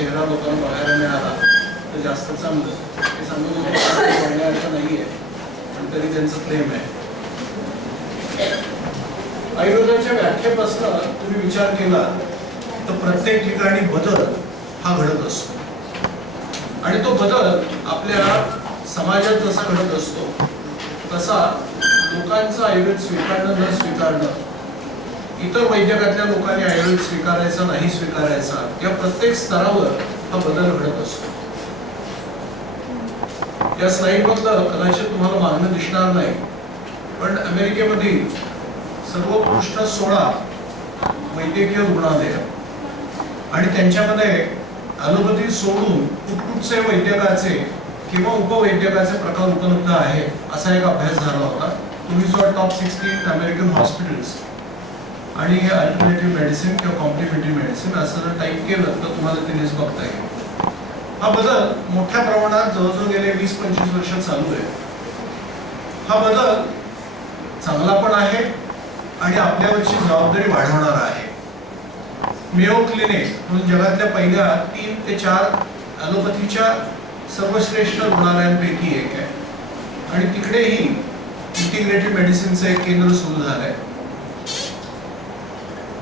चेहरा लोकांना बघायला मिळाला तर जास्त चांगलं. ते सांगून बोलण्यासारखं नाहीये, पण तरी त्यांचं प्रेम आहे. आयुर्वेदाच्या व्याख्येपासून तुम्ही विचार केला तर प्रत्येक ठिकाणी बदल हा घडत असतो, आणि तो बदल आपल्या समाजात जसा घडत असतो तसा लोकांचं आयुर्वेद स्वीकारणं न स्वीकारणं, इतर वैद्यकातल्या लोकांनी आयुर्वेद स्वीकारायचा नाही स्वीकारायचा, या प्रत्येक स्तरावर हा बदल घडत असतो. या स्लाइड मधलं कदाचित तुम्हाला मागणं दिसणार नाही, पण अमेरिकेमधील सर्वोत्कृष्ट 16 वैद्यकीय रुग्णालय आणि त्यांच्यामध्ये ॲलोपॅथी सोडून कुठकुठचे वैद्यकाचे किंवा उपवैद्यकाचे प्रकार उपलब्ध आहेत असा एक अभ्यास झाला होता. तुम्ही जो टॉप 16 अमेरिकन हॉस्पिटल्स आणि हे अल्टरनेटिव्ह मेडिसिन किंवा कॉम्प्लिमेंटरी मेडिसिन असं जर टाईप केलं तर तुम्हाला ते लिस्ट बघता येईल. हा बदल मोठ्या प्रमाणात जवळजवळ गेले 20-25 वर्ष चालू आहे. हा बदल चांगला पण आहे आणि आपल्यावरची जबाबदारी वाढवणारा आहे. मेयो क्लिनिक म्हणून जगातल्या पहिल्या 3 ते 4 ॲलोपॅथीच्या सर्वश्रेष्ठ रुग्णालयांपैकी एक आहे, आणि तिकडेही इंटिग्रेटेड मेडिसिनचं एक केंद्र सुरू झालंय.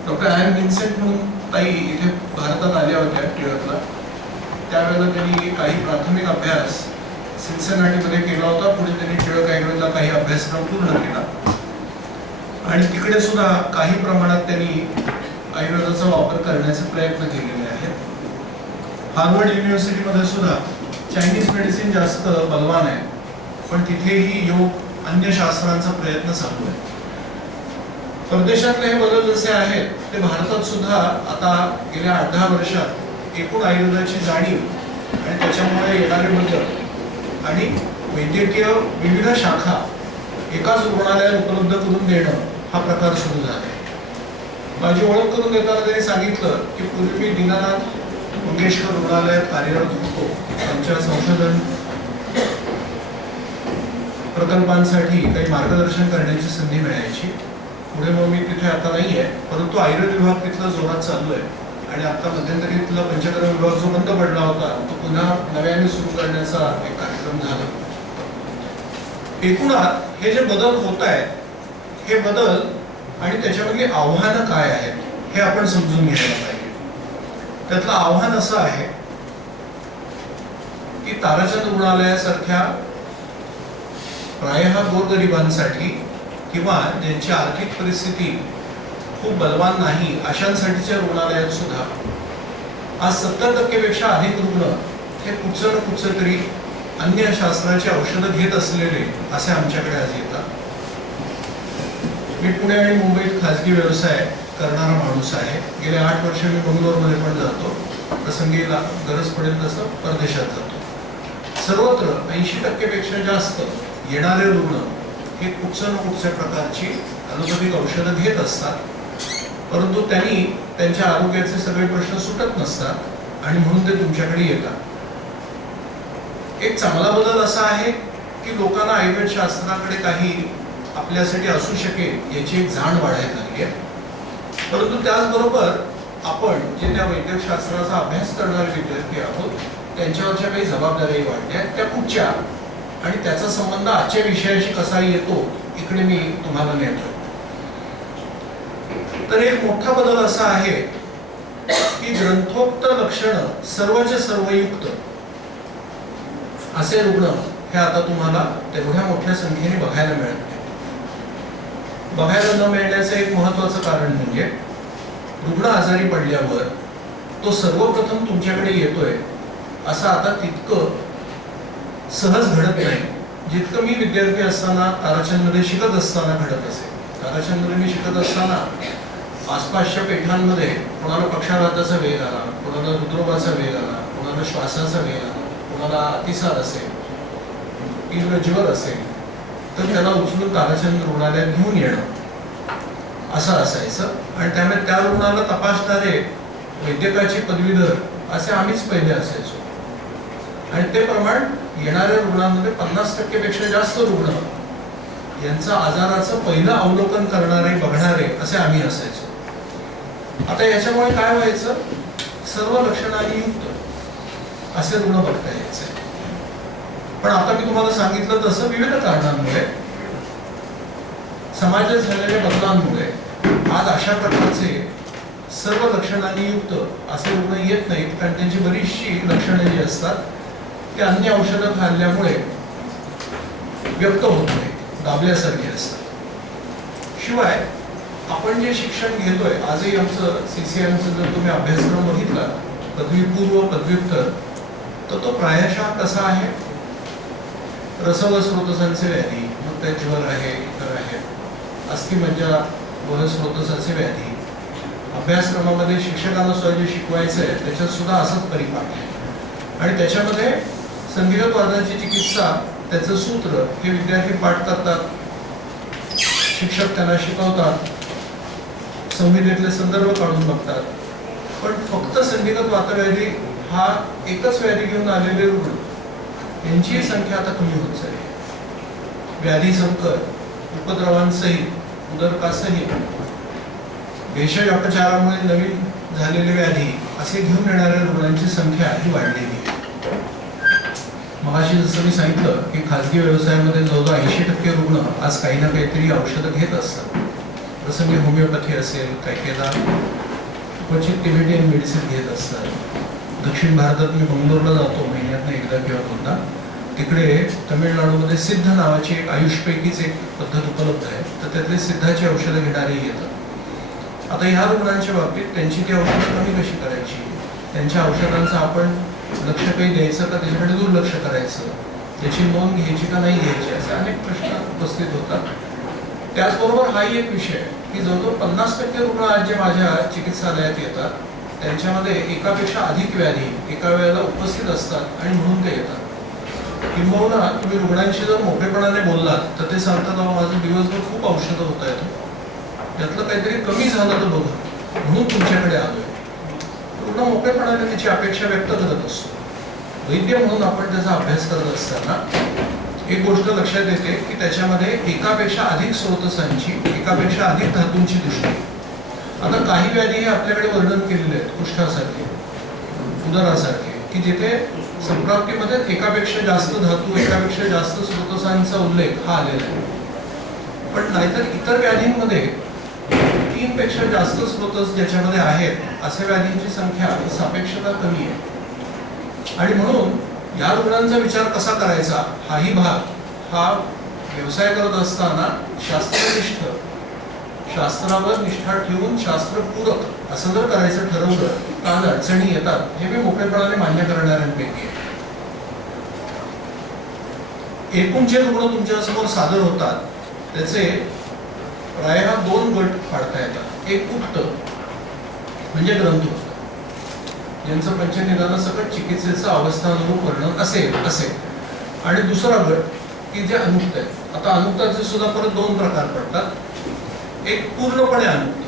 डॉक्टर ॲन विन्सेंट म्हणून ताई इथे भारतात आल्या होत्या टिळकला. त्यावेळेला त्यांनी काही प्राथमिक अभ्यास सिन्सिनाटीमध्ये केला होता. पुढे त्यांनी टिळक आयुर्वेदला काही अभ्यासक्रम पूर्ण केला, आणि तिकडे सुद्धा काही प्रमाणात त्यांनी आयुर्वेदाचा वापर करण्याचे प्रयत्न केलेले आहेत. हार्वर्ड युनिव्हर्सिटीमध्ये सुद्धा चायनीज मेडिसिन जास्त बलवान आहे, पण तिथेही योग अन्य शास्त्रांचा प्रयत्न चालू आहे. परदेशातले हे बदल जसे आहेत ते भारतात सुद्धा आता गेल्या 8-10 वर्षात एकूण आयुर्वेदाची जाणीव आणि त्याच्यामुळे येणारे बदल आणि वैद्यकीय विविध शाखा एकाच रुग्णालयात उपलब्ध करून देणं हा प्रकार सुरू झाला आहे. माझी ओळख करून देताना त्यांनी सांगितलं की पूर्वी मी दीनानाथ मंगेशकर रुग्णालयात कार्यरत होतो. आमच्या संशोधन प्रकल्पांसाठी काही मार्गदर्शन करण्याची संधी मिळायची. पुढे मग मी तिथे आता नाही आहे, परंतु आयुर्वेद विभाग तिथला जोरात चालू आहे, आणि आता मध्यंतरी तिथला पंचकर्म विभाग जो बंद पडला होता तो पुन्हा नव्याने सुरू करण्याचा एक कार्यक्रम झाला. एकूणात हे जे बदल होत आहेत हे बदल आणि त्याच्यामधली आव्हानं काय आहेत हे आपण समजून घ्यायला पाहिजे. त्यातलं आव्हान असं आहे की ताराचंद रुग्णालयासारख्या प्रायः गोरगरिबांसाठी किंवा ज्यांची आर्थिक परिस्थिती खूप बलवान नाही अशांसाठीच्या रुग्णालयात सुद्धा आज 70% पेक्षा अधिक रुग्ण हे कुठचं तरी अन्य शास्त्राची औषधं घेत असलेले असे आमच्याकडे आज येतात. मी पुणे आणि मुंबईत खाजगी व्यवसाय करणारा माणूस आहे. गेले 8 वर्ष मी बंगलोरमध्ये पण जातो, प्रसंगी गरज पडेल तसं परदेशात जातो. सर्वत्र 80% पेक्षा जास्त येणारे रुग्ण हे कुठच्या प्रकारची ॲलोपॅथिक औषधं घेत असतात, परंतु त्यांनी त्यांच्या आरोग्याचे सगळे प्रश्न सुटत नसतात आणि म्हणून ते तुमच्याकडे येतात. एक चांगला बदल असा आहे की लोकांना आयुर्वेद शास्त्राकडे काही आपल्यासाठी असू शकेल याची एक जाण वाढायला लागली आहे. परंतु त्याचबरोबर आपण जे त्या वैद्यकशास्त्राचा अभ्यास करणारे विद्यार्थी आहोत त्यांच्यावरच्या काही जबाबदारी वाढल्या, त्या कुठच्या आणि त्याचा संबंध आजच्या विषयाशी कसा येतो इकडे मी तुम्हाला नेतो. तर एक मोठा बदल असा आहे की ग्रंथोक्त लक्षण सर्वचे सर्वयुक्त असे रुग्ण हे आता तुम्हाला तेवढ्या मोठ्या संख्येने बघायला मिळत नाही. बघायला न मिळण्याचं एक महत्वाचं कारण म्हणजे रुग्ण आजारी पडल्यावर तो सर्वप्रथम तुमच्याकडे येतोय असं आता तितकं सहज घडत नाही जितकं मी विद्यार्थी असताना ताराचंदमध्ये शिकत असताना घडत असे. ताराचंदमध्ये मी शिकत असताना आसपासच्या पेठांमध्ये कोणाला पक्षाघाताचा वेग आला, कोणाला हृदरोगाचा वेग आला, कोणाला श्वासाचा वेग आला, कोणाला अतिसार असेल, तीव्र ज्वर असेल तर त्याला उचलून ताराचंद रुग्णालयात घेऊन येणं असं असायचं. आणि त्यामुळे त्या रुग्णाला तपासणारे वैद्यकाची पदवीधर असे आम्हीच पहिले असायचो. आणि ते प्रमाण येणाऱ्या रुग्णांमध्ये 50% पेक्षा जास्त रुग्ण यांचं आजाराचं पहिलं अवलोकन करणारे बघणारे असे आम्ही असायचो. आता याच्यामुळे काय व्हायचं, सर्व लक्षणांनी युक्त असे रुग्ण बघता यायचे. पण आता मी तुम्हाला सांगितलं तसं विविध कारणांमुळे, समाजात झालेल्या बदलांमुळे आज अशा प्रकारचे सर्व लक्षणांनी युक्त असे रुग्ण येत नाहीत, कारण त्यांची बरीचशी लक्षणं जी असतात ते अन्य औषधं खाल्ल्यामुळे व्यक्त होत नाही, दाबल्यासारखी असतात. शिवाय आपण जे शिक्षण घेतोय आजही, आमचं CCIMचं जर तुम्ही अभ्यासक्रम बघितला, पदवीपूर्व पदव्युत्तर, तर तो प्रायशः कसा आहे, रसव स्रोतसांचे व्याधी, मग त्या ज्वर आहे, इतर आहे, अस्थिमज्जा वह स्रोतसाचे व्याधी. अभ्यासक्रमामध्ये शिक्षकांना सुद्धा जे शिकवायचं आहे त्याच्यात सुद्धा असाच परिपाक आहे. आणि त्याच्यामध्ये संधिगत वादांची चिकित्सा, त्याचं सूत्र हे विद्यार्थी पाठ करतात, शिक्षक त्यांना शिकवतात, संहितेतले संदर्भ काढून बघतात. पण फक्त संधिगत वातव्याधी हा एकच व्याधी घेऊन आलेले रुग्ण यांची संख्या आता कमी होत चालली. व्याधी संकट, उपद्रवांसहित, उदरकासहित, भेषज अपचारामुळे नवीन झालेले व्याधी असे घेऊन येणाऱ्या रुग्णांची संख्या ही वाढलेली आहे. मगाशी जसं मी सांगितलं की खाजगी व्यवसायामध्ये जवळजवळ 80% रुग्ण आज काही ना काहीतरी औषधं घेत असतात. जसं की होमिओपॅथी असेल, काहीदा क्वचित टिबेटियन मेडिसिन घेत असतात. दक्षिण भारतात मी बंगलोरला जातो महिन्यातनं एकदा किंवा दोनदा. तिकडे तमिळनाडूमध्ये सिद्ध नावाची एक आयुषपैकीच एक पद्धत उपलब्ध आहे, तर त्यातले सिद्धाची औषधं घेणारेही येतात. आता ह्या रुग्णांच्या बाबतीत त्यांची ती औषधं कमी कशी करायची, त्यांच्या औषधांचं आपण लक्ष काही द्यायचं का त्याच्याकडे दुर्लक्ष करायचं, त्याची नोंद घ्यायची का नाही घ्यायची, असे अनेक प्रश्न उपस्थित होतात. त्याचबरोबर हाही एक विषय की जवळजवळ 50% रुग्ण आज जे माझ्या चिकित्सालयात येतात त्यांच्यामध्ये एकापेक्षा अधिक व्याधी एका वेळेला उपस्थित असतात आणि म्हणून ते येतात. किंबहुना तुम्ही रुग्णांशी जर मोठेपणाने बोललात तर ते सांगतात, माझं दिवसभर खूप औषधं होत आहेत, त्यातलं काहीतरी कमी झालं तर बघा म्हणून तुमच्याकडे आलोय. रुग्ण मोठेपणाने त्याची अपेक्षा व्यक्त करत असतो. वैद्य म्हणून आपण त्याचा अभ्यास करत असताना एक गोष्ट लक्षात येते की त्याच्यामध्ये एकापेक्षा अधिक स्रोतसांची, एकापेक्षा अधिक धातूंची दृष्टी. आता काही व्याधी हे आपल्याकडे वर्णन केलेले आहेत, कुष्ठासारखे, उदरासारखे, की जिथे संप्राप्तीमध्ये एकापेक्षा जास्त धातू, एकापेक्षा जास्त स्रोतसांचा उल्लेख हा आलेला आहे. पण नाहीतर इतर व्याधींमध्ये 3 पेक्षा जास्त स्रोतस ज्याच्यामध्ये आहेत अशा व्याधींची संख्या सापेक्षता कमी आहे. आणि म्हणून या रुग्णांचा विचार कसा करायचा हाही भाग हा व्यवसाय करत असताना शास्त्रनिष्ठ, शास्त्रावर निष्ठा ठेवून शास्त्रपूरक असं जर करायचं ठरवलं तर आज अडचणी येतात, हे मी मोकळेपणाने मान्य करणाऱ्यांपैकी आहे. एकूण जे रुग्ण तुमच्या समोर सादर होतात त्याचे प्रायः 2 गट पाडता येतात. एक उक्त म्हणजे ग्रंथोक्त, ज्यांचं पंचनिदानासकट चिकित्सेचं अवस्थानुरूप वर्णन असेल, आणि दुसरा गट की जे अनुक्त आहे. आता अनुक्ताचे सुद्धा परत 2 प्रकार पडतात. एक पूर्णपणे अनुक्त,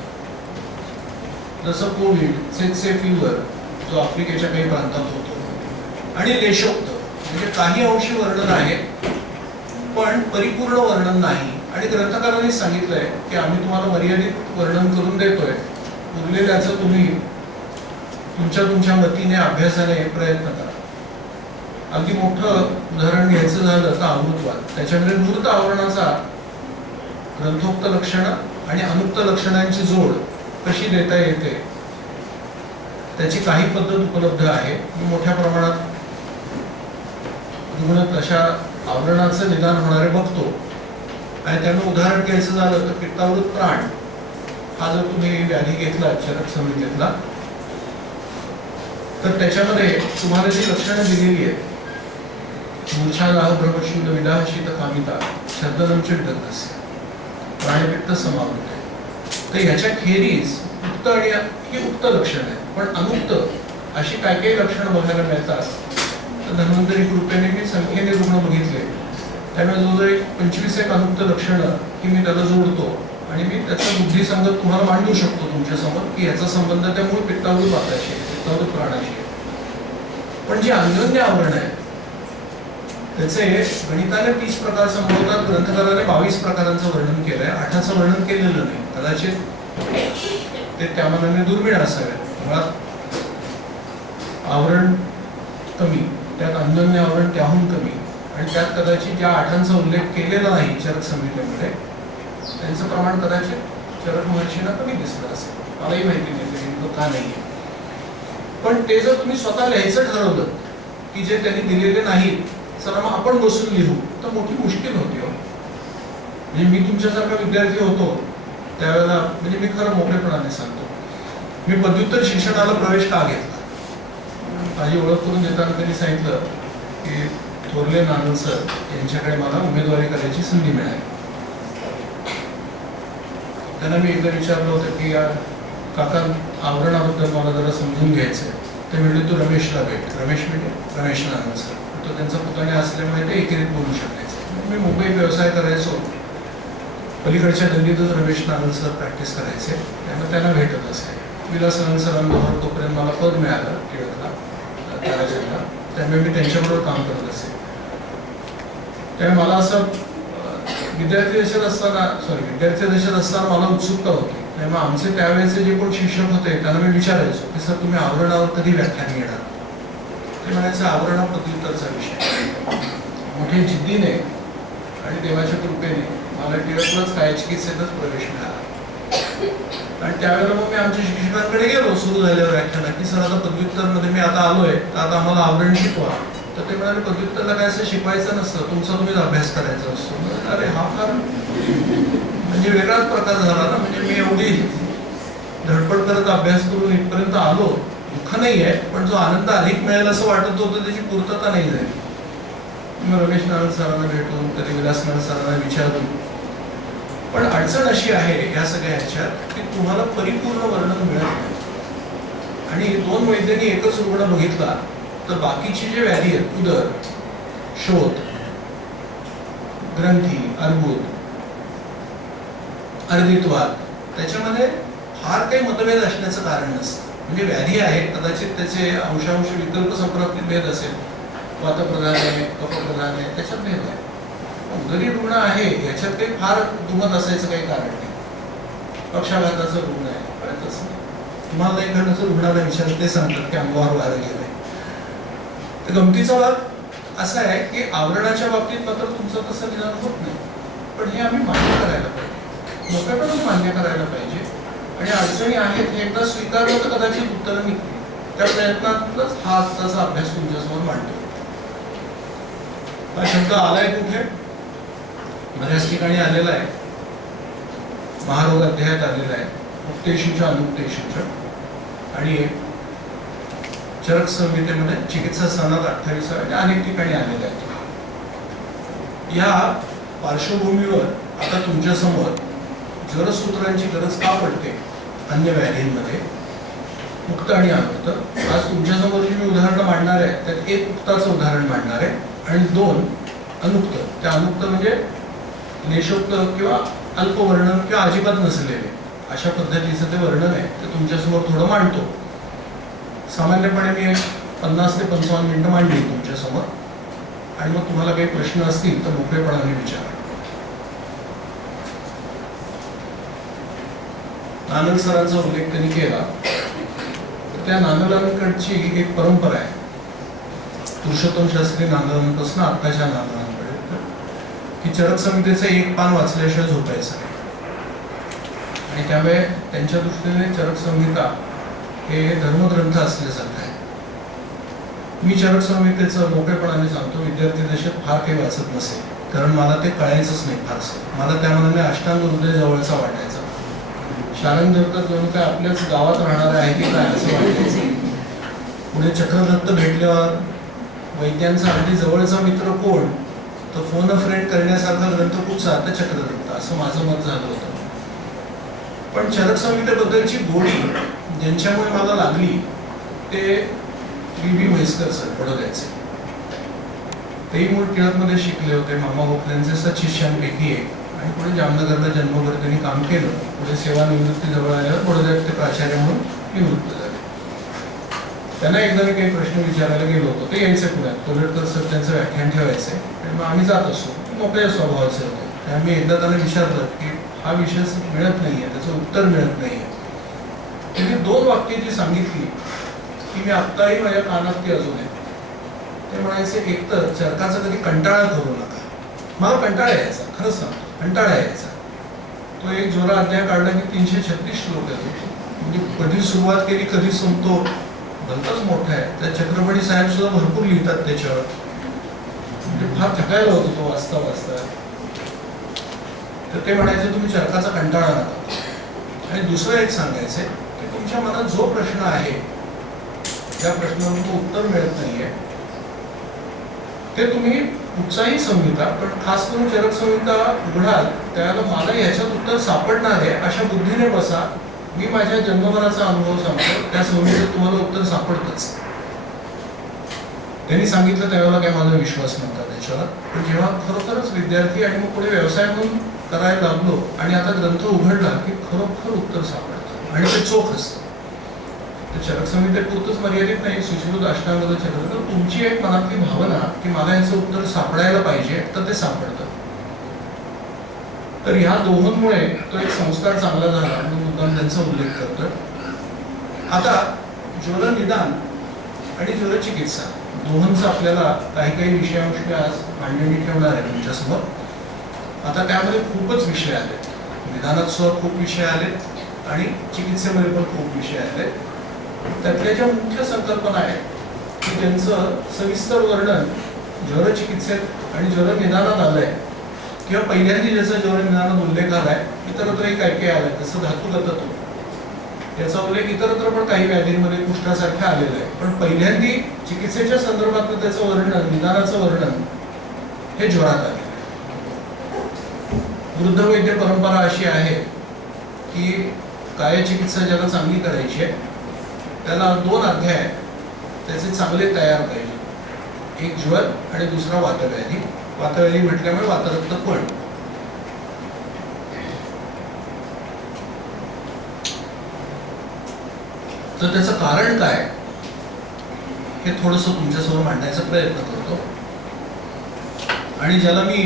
जसं कोविड, सेक्से फीवर जो आफ्रिकेच्या काही प्रांतात होतो, आणि लेशोक्त म्हणजे काही अंशी वर्णन आहे पण परिपूर्ण वर्णन नाही. आणि ग्रंथकारांनी सांगितलंय की आम्ही तुम्हाला मर्यादित वर्णन करून देतोय, उरलेल्याचं तुम्ही तुमच्या मतीने, अभ्यासाने प्रयत्न करा. अगदी मोठं उदाहरण घ्यायचं झालं तर अमृतवाद, त्याच्यामध्ये मूर्त आवरणाचा ग्रंथोक्त लक्षणं आणि अनुक्त लक्षणांची जोड कशी देता येते त्याची काही पद्धत उपलब्ध आहे. मी मोठ्या प्रमाणात रुग्ण तशा आवरणाचं निदान होणारे बघतो. आणि त्यानं उदाहरण घ्यायचं झालं तर पित्तावृत प्राण हा जर तुम्ही व्याधी घेतला चरक संहितेतला, तर त्याच्यामध्ये तुम्हाला जी लक्षणं दिलेली आहेत, मूर्छादाह, भ्रमशूल, विदाह, शीत, कामिता, शब्दनंचिडस्य, प्राणपित्त समावृत आहे. तर ह्याच्या खेरीज उक्त आणि ही उक्त लक्षण आहे. पण अनुक्त अशी काही लक्षणं बघायला मिळतात. तर धन्वंतरी कृपेने मी संख्येने रुग्ण बघितले, त्यामुळे जवळजवळ 25 एक अनुक्त लक्षणं की मी त्याला जोडतो आणि मी त्याचा बुद्धिसंगत तुम्हाला मांडू शकतो तुमच्या समोर की याचा संबंध त्या मूळ पित्तावृत वाताशी, पित्तावृत प्राणाशी. पण जे अन्योन्य आवरण आहे त्याचे गणिताने 30 प्रकार संबोधतात, ग्रंथकाराने 22 प्रकारांचं वर्णन केलंय, 8चं वर्णन केलेलं नाही. कदाचित ते त्या मनाने दुर्मिळ असावे. मुळात आवरण कमी, त्यात अन्योन्य आवरण त्याहून कमी, आणि त्यात कदाचित ज्या आठांचा उल्लेख केलेला नाही चरक संहितेमध्ये त्यांचं प्रमाण कदाचित चरक महर्षींना कमी दिसलं असेल. मलाही माहिती नाही ते नेमकं का नाहीये. पण ते जर तुम्ही स्वतः लिहायचं ठरवलं की जे त्यांनी दिलेले नाहीत चला मग आपण बसून लिहू, तर मोठी मुश्किल होती हो. म्हणजे मी तुमच्यासारखा विद्यार्थी होतो त्यावेळेला, म्हणजे मी खरं मोकळेपणाने सांगतो, मी पदव्युत्तर शिक्षणाला प्रवेश का घेतला. माझी ओळख करून देताना त्यांनी सांगितलं की थोरले नानल सर यांच्याकडे मला उमेदवारी करायची संधी मिळाली. त्यांना मी एकदा विचारलं होतं की या काका आवरणाबद्दल मला जरा समजून घ्यायचंय. ते म्हणले तू रमेशला भेट. रमेश म्हणजे रमेश नानल सर. तो त्यांचा पुतण्या असल्यामुळे ते एकेरीत बोलू शकायचे. मी मुंबईत व्यवसाय करायचो, पलीकडच्या गल्लीतच रमेश नानल सर प्रॅक्टिस करायचे, त्यामुळे त्यांना भेटत असे. विलास नानल सरांबरोबर तोपर्यंत मला पद मिळालं टिळकला करायला, त्यामुळे मी त्यांच्याबरोबर काम करत असे. त्यामुळे मला असं विद्यार्थी दशेत असताना मला उत्सुकता होती. त्यामुळे आमचे त्यावेळेचे जे कोण शिक्षक होते त्यांना मी विचारायचो की सर तुम्ही आवरणावर कधी व्याख्यान घेणार. ते म्हणायचं आवरणा पदव्युत्तरचा विषय. मोठ्या जिद्दीने आणि देवाच्या कृपेने मला टिळकलाच काय चिकित्सेतच प्रवेश मिळाला. आणि त्यावेळेला मग मी आमच्या शिक्षकांकडे गेलो सुरू झाल्यावर व्याख्यान की सर आता पदव्युत्तरमध्ये मी आता आलोय तर आता आम्हाला आवरण शिकवा. तर ते म्हणाले पदव्युत्तरला काय असं शिकवायचं नसतं, तुमचा तुम्हीच अभ्यास करायचा असतो. अरे हा फार म्हणजे वेगळाच प्रकार झाला ना. म्हणजे मी एवढी धडपड करत अभ्यास करून इथपर्यंत आलो, दुःख नाही आहे, पण जो आनंद अधिक मिळेल असं वाटत होतं त्याची पूर्तता नाही झाली. मी रमेश नानल सरांना भेटून कधी विलास नानल सरांना विचारून, पण अडचण अशी आहे या सगळ्या ह्याच्यात की तुम्हाला परिपूर्ण वर्णन मिळत नाही. आणि दोन वैद्यांनी एकच रुग्ण बघितला तर बाकीची जे व्याधी आहेत, उदर, शोथ, ग्रंथी, अर्बुद, अर्धित्वात, त्याच्यामध्ये फार काही मतभेद असण्याचं कारण नसतं. म्हणजे व्याधी आहे, कदाचित त्याचे अंशांश विकल्प संप्राप्तीत भेद असेल, वातप्रधान आहे, कफप्रधान आहे, त्याच्यात भेद आहे. उदरी रुग्ण आहे याच्यात काही फार दुमत असायचं काही कारण नाही. पक्षाघाताचं रुग्ण आहे, कळतच नाही. तुम्हाला एखाद्याचं रुग्णाला विचारलं ते सांगतात की अंगावर वारं गेलंय. तर गमतीचा भाग असा आहे की आवरणाच्या बाबतीत मात्र तुमचं तसं निदान होत नाही. पण हे आम्ही मान्य करायला पाहिजे, मोकळेपणाने मान्य करायला पाहिजे. आणि अडचणी आहेत हे एकदा स्वीकारलं तर कदाचित उत्तरं निघतील. त्या प्रयत्नातच हा आजचा अभ्यास तुमच्यासमोर मांडतो. हा शब्द आलाय कुठे? बऱ्याच ठिकाणी आलेला आहे. महारोग अध्यायात आलेला आहे, मुक्तेशूच्या अनुक्तेशूच्या, आणि चरक संहितेमध्ये चिकित्सा सनद 28 आणि अनेक ठिकाणी आलेले आहेत. या पार्श्वभूमीवर आता तुमच्या समोर जलसूत्रांची गरज का पडते अन्य व्याधींमध्ये, मुक्त आणि अनुक्त. आज तुमच्यासमोर जी मी उदाहरणं मांडणार आहे त्यात एक मुक्ताचं उदाहरण मांडणार आहे आणि दोन अनुक्त. त्या अनुक्त म्हणजे लेशोक्त किंवा अल्पवर्णन किंवा अजिबात नसलेले अशा पद्धतीचं ते वर्णन आहे, ते तुमच्यासमोर थोडं मांडतो. सामान्यपणे मी 50 ते 55 मिनिटं मांडली तुमच्यासमोर, आणि मग तुम्हाला काही प्रश्न असतील तर मोकळेपणाने विचारा. नानल सरांचा उल्लेख त्यांनी केला, तर त्या नानलांकडची एक परंपरा आहे. पुरुषोत्तम शास्त्री नानलांपासून आत्ताच्या नानलांपर्यंत की चरक संहितेचं एक पान वाचल्याशिवाय झोपायचं नाही. आणि त्यामुळे त्यांच्या दृष्टीने चरक संहिता हे धर्मग्रंथ असल्यासारखं आहे. मी चरक संहितेचं मोकळेपणाने सांगतो, विद्यार्थी दशेत फार काही वाचत नसेल, कारण मला ते कळायचंच नाही फारसं. मला त्यामध्ये अष्टांग हृदय जवळचा वाटायचा. शारंग तर जणू काय आपल्याच गावात राहणार आहे की काय असं वाटायचं. पुढे चक्रदत्त भेटल्यावर वैद्यांचा अगदी जवळचा मित्र कोण, तर फोन फ्रेंड करण्यासारखा ग्रंथ कुठचा, तर चक्रदत्त, असं माझं मत झालं होतं. पण चरक संहितेबद्दलची गोडी ज्यांच्यामुळे मला लागली ते बी म्हैसकर सर बडोद्याचे. तेही मूळ टिळकमध्ये शिकले होते, मामा गोखलेंचे सचिष्यांपैकी एक, आणि पुढे जामनगरला जन्मभर त्यांनी काम केलं. पुढे सेवानिवृत्ती जवळ आल्यावर बडोद्यात ते प्राचार्य म्हणून निवृत्त झाले. त्यांना एकदा मी काही प्रश्न विचारायला गेलो होतो. ते यायचे पुण्यात, कोल्हटकर सर त्यांचं व्याख्यान ठेवायचे, मग आम्ही जात असतो. मोकळ्या स्वभावाचे होते. त्यामुळे मी एकदा त्यांना विचारलं की हा विषय मिळत नाहीये, त्याचं उत्तर मिळत नाहीये. त्यांनी 2 वाक्य जी सांगितली की मी आत्ताही माझ्या कानात ती अजून आहे. ते म्हणायचे एकतर चरकाचा कधी कंटाळा करू नका. मला कंटाळा यायचा, खरंच सांगतो, कंटाळा यायचा. तो एक जोरा अध्याय काढला की 336 श्लोक आहेत. म्हणजे कधी सुरुवात केली कधी संपतो भलताच मोठा आहे. त्या छत्रपती साहेब सुद्धा भरपूर लिहितात त्याच्यावर. म्हणजे फार थकायला होतो तो वाचता वाचता. तर ते म्हणायचे तुम्ही चरकाचा कंटाळा नका. आणि दुसरं एक सांगायचे की तुमच्या मनात जो प्रश्न आहे, ज्या प्रश्नावर उत्तर मिळत नाहीये, ते तुम्ही कुठचाही संहिता, पण खास करून चरक संहिता उघडाल त्याला मला ह्याच्यात उत्तर सापडणार आहे अशा बुद्धीने बसा. मी माझ्या जन्मभराचा अनुभव सांगतो, त्या संहितेत तुम्हाला उत्तर सापडतच. त्यांनी सांगितलं त्यावेळेला काय माझा विश्वास नव्हता त्याच्यावर, पण जेव्हा खरोखरच विद्यार्थी आणि मग पुढे व्यवसाय म्हणून करायला लागलो आणि आता ग्रंथ उघडला की खरोखर उत्तर सापडतं आणि ते चोख असतं. तर चरक संहितेपुरतच मर्यादित नाही, सुश्रुत अष्टांग चरक. तर तुमची एक मनातली भावना की मला याचं उत्तर सापडायला पाहिजे, तर ते सापडतं. तर ह्या दोघांमुळे तो एक संस्कार चांगला झाला आणि मुद्दाम त्यांचा उल्लेख करतोय. आता ज्वर निदान आणि ज्वर चिकित्सा दोघांचा आपल्याला काही काही विषयांशी आज मांडणी ठेवणार आहे तुमच्यासमोर. आता त्यामध्ये खूपच विषय आले, निदानात सुद्धा खूप विषय आले आणि चिकित्सेमध्ये पण खूप विषय आले. त्यातल्या ज्या मुख्य संकल्पना आहेत की त्यांचं सविस्तर वर्णन ज्वर चिकित्सेत आणि ज्वर निदानात आलंय, किंवा पहिल्यांदा ज्याचा ज्वर निदानात उल्लेख आलाय, इतरत्रही काय काय आलाय. जसं धातुगतत्व याचा उल्लेख इतरत्र पण काही व्याधींमध्ये कुष्ठासारख्या आलेला आहे, पण पहिल्यांदा चिकित्सेच्या संदर्भात त्याचं वर्णन, निदानाचं वर्णन हे ज्वरात आले. वृद्ध वैद्य परंपरा अशी आहे की काय चिकित्सा ज्याला चांगली करायची आहे त्याला 2 अध्याय त्याचे चांगले तयार पाहिजे. एक ज्वर आणि दुसरा वातव्याधी. वातव्याधी म्हटल्यामुळे वातरक्त पण. तर त्याचं कारण काय हे थोडंसं तुमच्यासमोर मांडण्याचा प्रयत्न करतो. आणि ज्याला मी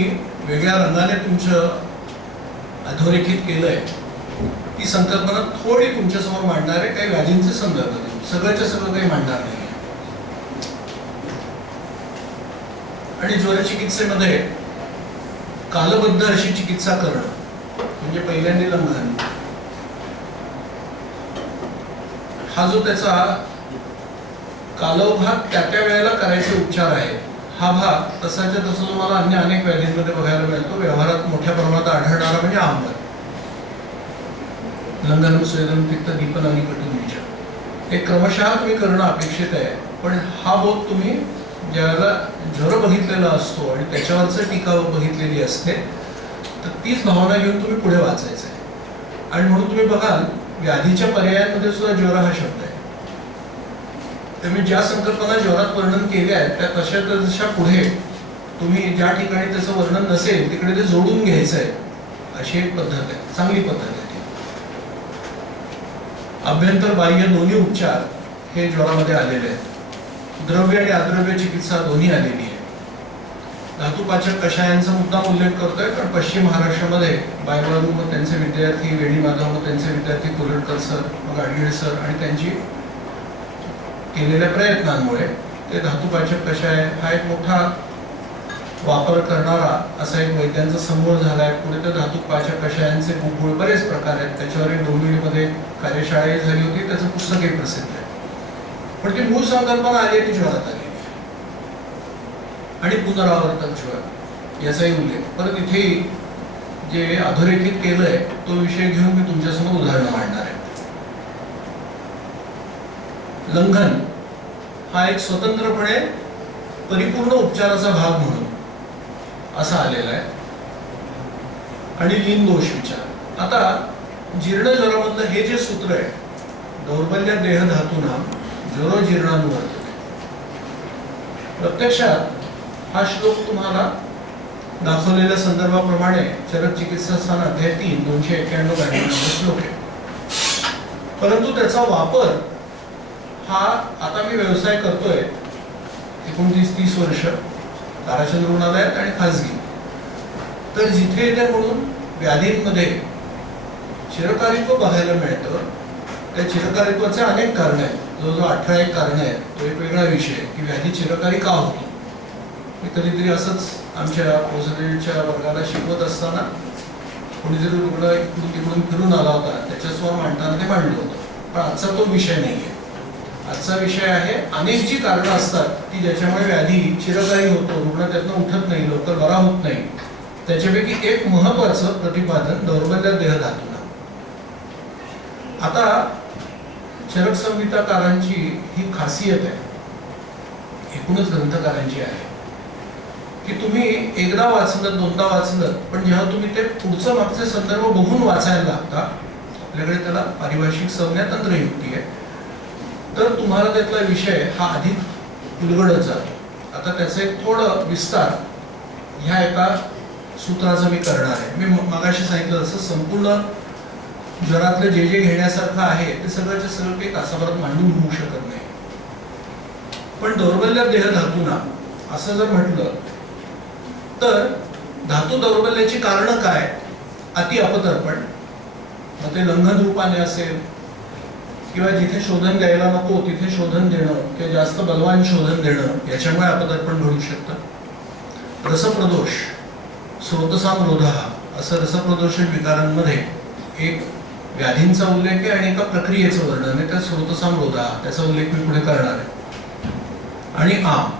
वेगळ्या रंगाने तुमचं अधोरेखित केलंय ती संकल्पना थोडी तुमच्यासमोर मांडणार आहे. काही व्याधींचे संदर्भ देऊन, सगळ्याच्या सगळं काही मांडणार नाही. आणि ज्वर चिकित्सेमध्ये कालबद्ध अशी चिकित्सा करणं म्हणजे पहिल्यांदा लंघन. हा जो त्याचा कालभाग त्या त्या वेळेला करायचे उपचार आहे, हा भाग तसाच्या तसा तुम्हाला अन्य अनेक व्याधींमध्ये बघायला मिळतो. व्यवहारात मोठ्या प्रमाणात आढळणारा म्हणजे आम्ल, लंघन, स्वेदन, पित्त, दीपन आणि कटुबीज हे क्रमशः तुम्ही करणं अपेक्षित आहे. पण हा बोध तुम्ही ज्याला ज्वर बघितलेला असतो आणि त्याच्यावरच टीका बघितलेली असते, तर तीच भावना घेऊन तुम्ही पुढे वाचायचं आहे. आणि म्हणून तुम्ही बघाल व्याधीच्या पर्यायांमध्ये सुद्धा ज्वर हा शब्द आहे. त्यामुळे ज्या संकल्पना ज्वरात वर्णन केल्या आहेत त्या तशा तशा पुढे तुम्ही ज्या ठिकाणी त्याचं वर्णन नसेल तिकडे ते जोडून घ्यायचं आहे, अशी एक पद्धत आहे, चांगली पद्धत आहे. अभ्यंतर बाह्य दोन्ही उपचार हे ज्वरामध्ये आलेले आहेत. द्रव्य आणि अद्रव्य चिकित्सा दोन्ही आलेली आहे. धातुपाचक कषायांचा मुद्दाम उल्लेख करतोय, कारण पश्चिम महाराष्ट्रामध्ये बायबालू मग त्यांचे विद्यार्थी, वेडी माधव मग त्यांचे विद्यार्थी, कोलटकर सर, मग गाडगीळ सर आणि त्यांची केलेल्या प्रयत्नांमुळे ते धातुपाचक कषाय हा एक मोठा वापर करणारा असा एक वैद्यांचा समूह झालाय. पुढे त्या धातुपाचक कषायांचे खूप बरेच प्रकार आहेत. त्याच्यावर एक डोंबिवलीमध्ये कार्यशाळाही झाली होती, त्याचं पुस्तकही प्रसिद्ध आहे. पण ती मूळ संकल्पना आली ती ज्वरात आली आणि पुनरावर्तक ज्वर याचाही उल्लेख. परत इथेही जे अधोरेखित केलंय तो विषय घेऊन मी तुमच्यासमोर उदाहरण मांडणार आहे. लंघन हा एक स्वतंत्रपणे परिपूर्ण उपचाराचा भाग म्हणून असा आलेला आहे. आणि लीन दोष विचार. आता जीर्ण ज्वरामधलं हे जे सूत्र आहे, दौर्बल्य देह धातूना ज्वरो जीर्णानुवर्तते, प्रत्यक्षात हा श्लोक तुम्हाला दाखवलेल्या संदर्भाप्रमाणे चरक चिकित्सा स्थान अध्याय 3 291 श्लोक आहे. परंतु त्याचा वापर हा आता मी व्यवसाय करतोय 29-30 वर्ष ताराचंद रुग्णालयात आणि खाजगी, तर जिथे येते म्हणून व्याधींमध्ये चिरकारित्व बघायला मिळतं. त्या चिरकारित्वाचे अनेक कारण आहेत, जवळजवळ 18 कारण आहेत. तो एक वेगळा विषय की व्याधी चिरकारी का होतो. मी कधीतरी असंच आमच्या पोस्टग्रॅज्युएटच्या वर्गाला शिकवत असताना कोणीतरी रुग्ण इकडून तिकडून फिरून आला होता, त्याच्यासमोर मांडताना ते मांडलं होतं. पण आजचा तो विषय नाही आहे. आजचा विषय आहे अनेक जी कारणं असतात की ज्याच्यामुळे व्याधी चिरकाली होतो, रुग्ण त्यातनं उठत नाही, लवकर बरा होत नाही. त्याच्यापैकी एक महत्वाचं प्रतिपादन दौर्बल्य देहधातूंना. आता चरक संहिताकारांची ही खासियत आहे, एकूणच ग्रंथकारांची आहे, की तुम्ही एकदा वाचलं, दोनदा वाचलं, पण जेव्हा तुम्ही ते पुढचं मागचे संदर्भ बघून वाचायला लागता, आपल्याकडे त्याला पारिभाषिक संज्ञा तंत्रयुक्ती आहे, तर तुम्हाला त्यातला विषय हा अधिक उलगडत जातो. आता त्याचा एक थोडं विस्तार ह्या एका सूत्राचा मी करणार आहे. मी मगाशी सांगितलं तसं संपूर्ण ज्वरातलं जे जे घेण्यासारखं आहे ते सगळ्याच्या सगळं काही तासाभरात मांडून होऊ शकत नाही. पण दौर्बल्य देहधातूंना असं जर म्हटलं तर धातू दौर्बल्याची कारणं काय? अति अपतर्पण, मग ते लंघन रूपाने असेल किंवा जिथे शोधन द्यायला नको तिथे शोधन देणं किंवा जास्त बलवान शोधन देणं, याच्यामुळे अपतर्पण घडू शकतं. रसप्रदोष, स्रोतसामरोध असं रसप्रदोषण विकारांमध्ये एक व्याधींचा उल्लेख आहे आणि एका प्रक्रियेचं वर्णन आहे. त्या स्रोतसामरोध त्याचा उल्लेख मी पुढे करणार आहे. आणि आम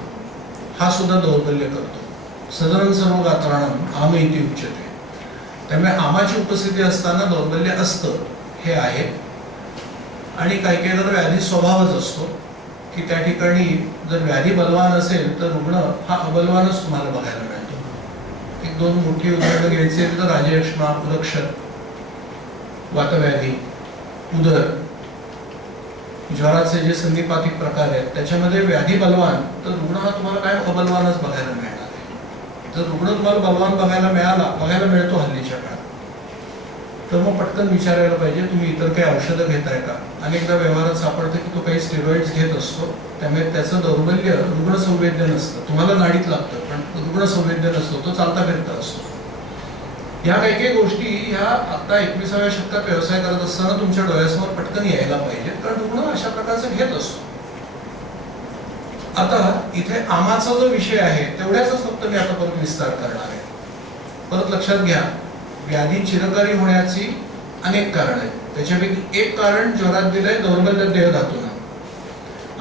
हा सुद्धा दौर्बल्य करतो. सदरन सर्व गात्राणम आम इति उच्यते. त्यामुळे आमाची उपस्थिती असताना दौर्बल्य असतं हे आहे. आणि काही काही जर व्याधी स्वभावच असतो की त्या ठिकाणी जर व्याधी बलवान असेल तर रुग्ण हा अबलवानच तुम्हाला बघायला मिळतो. एक दोन मोठी उदाहरणं घ्यायची तर राजयक्ष्मा, उदक्षर, वातव्याधी, उदर, ज्वराचे जे संधिपातिक प्रकार आहेत त्याच्यामध्ये व्याधी बलवान तर रुग्ण हा तुम्हाला काय अबलवानच बघायला मिळणार आहे. जर रुग्ण तुम्हाला बलवान बघायला मिळतो हल्लीच्या काळात, तर मग पटकन विचारायला पाहिजे तुम्ही इतर काही औषधं घेताय का. अनेकदा व्यवहारात सापडतं की तो काही स्टेरॉइड्स घेत असतो, त्यामुळे त्याचं दौर्बल्य रुग्ण संवेद्य नसतं. तुम्हाला नाडीत लागतं पण रुग्ण संवेद्य नसतो, तो चालता फिरता असतो. या काही काही गोष्टी ह्या आता 21व्या शतकात व्यवसाय करत असताना तुमच्या डोळ्यासमोर पटकन यायला पाहिजेत, कारण रुग्ण अशा प्रकारचं घेत असतो. आता इथे आमाचा जो विषय आहे तेवढ्याच फक्त मी आता परत विस्तार करणार आहे. परत लक्षात घ्या, व्याधी चिरकारी होण्याची अनेक कारण आहेत. त्याच्यापैकी एक कारण ज्वरात दिलंय दौर्बल्य देहधातूंना.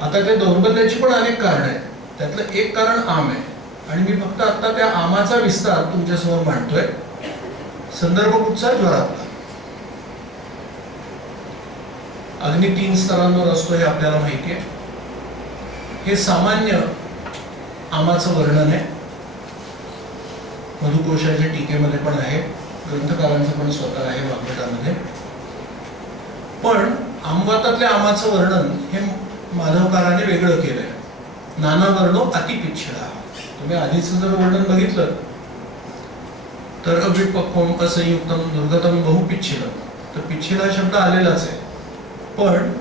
आता त्या दौर्बल्याची पण अनेक कारण आहेत, त्यातलं एक कारण आम आहे आणि मी फक्त आता त्या आमाचा विस्तार तुमच्या समोर मांडतोय. संदर्भ कुठचा? ज्वरातला. अग्नी 3 स्तरांवर असतो हे आपल्याला माहिती आहे. हे सामान्य आमाचं वर्णन आहे. मधुकोशाच्या टीकेमध्ये पण आहे, ग्रंथकारांचं पण स्वतः आहे वाग्भटामध्ये. पण आमवातातल्या आमाचं वर्णन हे माधवकाराने वेगळं केलंय. नाना वर्णो अतिपिच्छला. तुम्ही आधीचं जर वर्णन बघितलं तर अविपक्वम, असंयुक्तम, दुर्गतम, बहुपिच्छिलम, तर पिच्छिला शब्द आलेलाच आहे, पण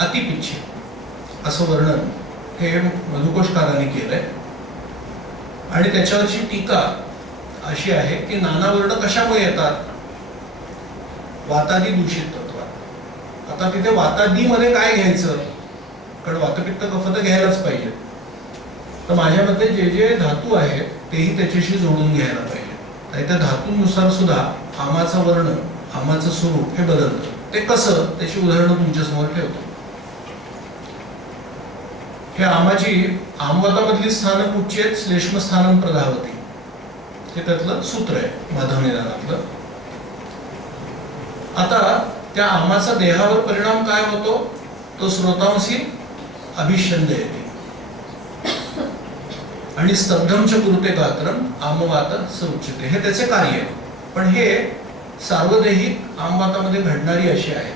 अतिपिच्छिल असं वर्णन हे मधुकोशकाराने केलंय. आणि त्याच्यावरची टीका अशी आहे की नाना वर्ण कशामुळे येतात? वातादी दूषित तत्वात. आता तिथे वातादी मध्ये काय घ्यायचं? कारण वातपित्त कफ तर घ्यायलाच पाहिजे. तर माझ्या मते जे जे धातू आहेत तेही त्याच्याशी जोडून घ्यायला पाहिजे. त्या धातूंनुसार सुद्धा आमाचं वर्ण, आमाचं स्वरूप हे बदलतं. ते कसं? त्याची उदाहरणं तुमच्या समोर ठेवतो. हे आमाची आमवातामधली स्थानं कुठची आहेत? श्लेष्म स्थानं प्रधावती, हे त्यातलं सूत्र आहे माधव निदानातलं. आता त्या आमाचा देहावर परिणाम काय होतो? तो स्रोतांशी अभिषंद येते आणि स्तब्धम च कुरुते गात्रम आमवात सौच्यते, हे त्याचे कार्य आहे. पण हे सार्वदेहिक आमवातामध्ये घडणारी अशी आहे.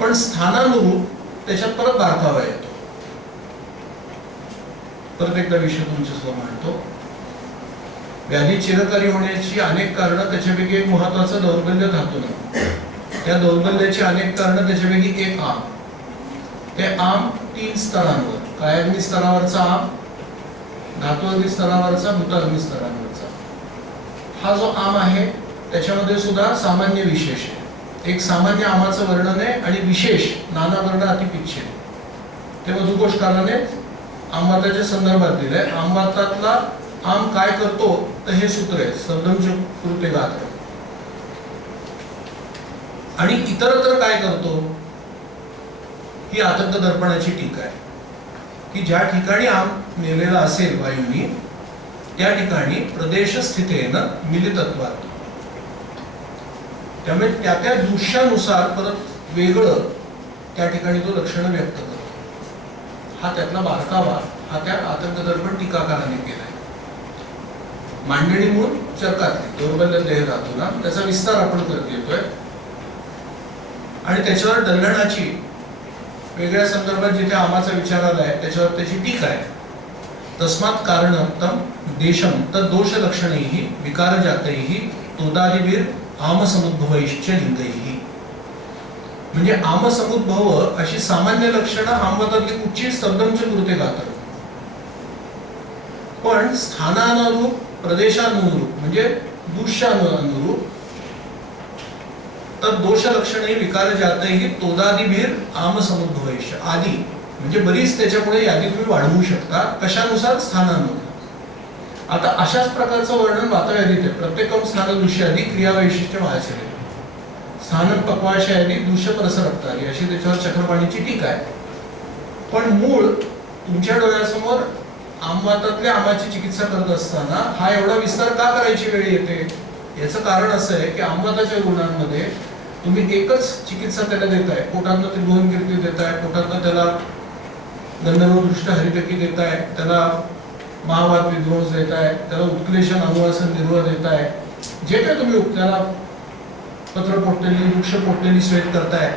पण स्थानानुरूप त्याच्यात परत बारकावा येतो. परत एकदा विषय तुमच्या समोर मांडतो. व्याधी चिरकारी होण्याची अनेक कारणं, त्याच्यापैकी एक महत्वाचं दौर्बल्य धातूनं. त्या दौर्बल्याची अनेक कारणं, त्याच्यापैकी एक आम. ते आम 3 स्तरांवर, कायाग्नी स्तरावरचा आम, धातुअग्नी स्तरावरचा, मृताग्नी स्तरावरचा. हा जो आम आहे त्याच्यामध्ये सुद्धा सामान्य विशेष आहे. एक सामान्य आमाचं वर्णन आहे आणि विशेष नाना वर्ण अतिपिच्छिल. ते मधुकोशकाराने आमवाताच्या संदर्भात दिलंय. आमवातातला आम काय करतो तर हे सूत्र आहे, सब्दमचे कृते गात्र. आणि इतरत्र काय करतो ही आतंक दर्पणाची टीका आहे की ज्या ठिकाणी आम नेलेला असेल वायूनी त्या ठिकाणी प्रदेश स्थितीनं मिलितत्वात, त्यामुळे त्या त्या दृश्यानुसार परत वेगळं त्या ठिकाणी तो लक्षण व्यक्त करतो. हा त्यातला बारकावा हा त्या आतंक दर्पण टीकाकाराने केलाय. मांडणी मूळ चरकातली दौर्बल्य देह धातू ना त्याचा विस्तार आपण करत येतोय आणि त्याच्यावर दल्हणाची वेगळ्या संदर्भात जिथे आमाचा विचार आलाय त्याच्यावर त्याची टीका आहे. तस्मात् कारणोक्तम देशम तद दोष लक्षणैहि विकार जातैहि तोदादिभिर आम समुद्भवैश्च लिंगैहि. म्हणजे आम समुद्भव अशी सामान्य लक्षणं आमवतातली कुठची सब्दमचे कृते गात्र, पण स्थानानुरूप प्रदेशानुरूप म्हणजे दृश्यानुरूप तर दोष लक्षणे विकार जातही तोदादिभिर आम समुद्भवैश्च आदी म्हणजे बरीच त्याच्यामुळे यादी तुम्ही वाढवू शकता कशानुसार, स्थानानुसार. आता अशाच प्रकारचं वर्णन वाताव्याधीत आहे. प्रत्येकम स्थान दृश्यादी क्रिया वैशिष्ट्य वाचले स्थान पक्वाशयादी दृश्य प्रसरपतारी अशी त्याच्यावर चक्रपाणीची टीका आहे. पण मूळ तुमच्या डोळ्यासमोर आमवातातल्या आमाची चिकित्सा करत असताना हा एवढा विस्तार का करायची वेळ येते? याचं कारण असं आहे की आमवाताच्या रुग्णांमध्ये तुम्ही एकच चिकित्सा त्याला देताय, पोटातनं त्रिभुवन कीर्ती देताय, पोटातनं त्याला गंधर्वदृष्ट हरितकी देताय, त्याला महावात विध्वंस देताय, त्याला उत्क्लेशन अनुवासन निर्वाह देताय, जे काय तुम्ही त्याला पत्र पोटलेली वृक्ष पोटलेली स्वेत करताय,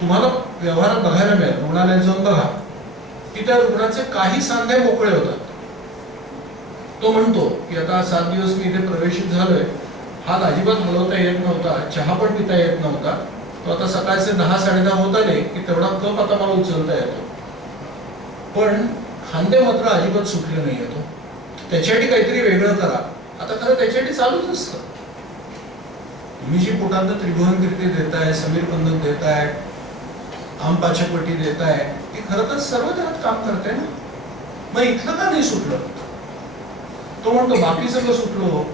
तुम्हाला व्यवहारात बघायला मिळेल. रुग्णालयात जाऊन बघा की त्या रुग्णाचे काही सांधे मोकळे होतात. तो म्हणतो की आता 7 दिवस मी इथे प्रवेशित झालोय, हात अजिबात हलवता येत नव्हता, चहा पण पिता येत नव्हता, तो आता सकाळचे 10-10:30 होत आले की तेवढा कप आता मला उचलता येतो, पण खांदे मात्र अजिबात सुटले नाही येतो. त्याच्यासाठी काहीतरी वेगळं करा. आता खरं त्याच्यासाठी चालूच असतं. तुम्ही जी पोटात त्रिभुवन कीर्ती देताय, समीर पंधक देताय, आमपाचकपट्टी देताय, ती खरं तर सर्व त्यात काम करते ना. मग इथलं का नाही सुटलं? तो म्हणतो बाकी सगळं सुटलो,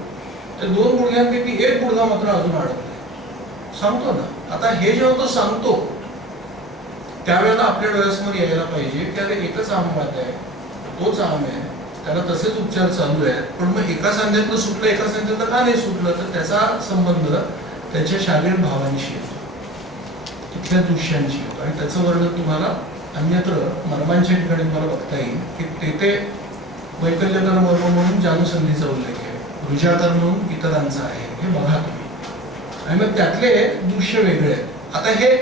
ते 2 गुडघ्यांपैकी 1 गुडघा मात्र अजून अडकलाय. सांगतो ना. आता हे जेव्हा तो सांगतो त्यावेळेला आपल्या डोळ्यासमोर यायला पाहिजे की आता एकच आमवात आहे, तोच आम आहे, त्याला तसेच उपचार चालू आहेत, पण मग एका सांध्यातलं सुटलं एका सांध्यातलं का नाही सुटलं? तर त्याचा संबंध त्याच्या शारीरिक भावांशी येतो, तिथल्या दृश्यांशी येतो. आणि त्याचं वर्णन तुम्हाला अन्यत्र मर्मांच्या ठिकाणी तुम्हाला बघता येईल की तेथे वैकल्यकर मर्म म्हणून जानुसंधीचा उल्लेख आहे, रुजाकर म्हणून इतरांचा आहे, हे बघा तुम्ही. आणि मग त्यातले दृश्य वेगळे आहेत. आता हे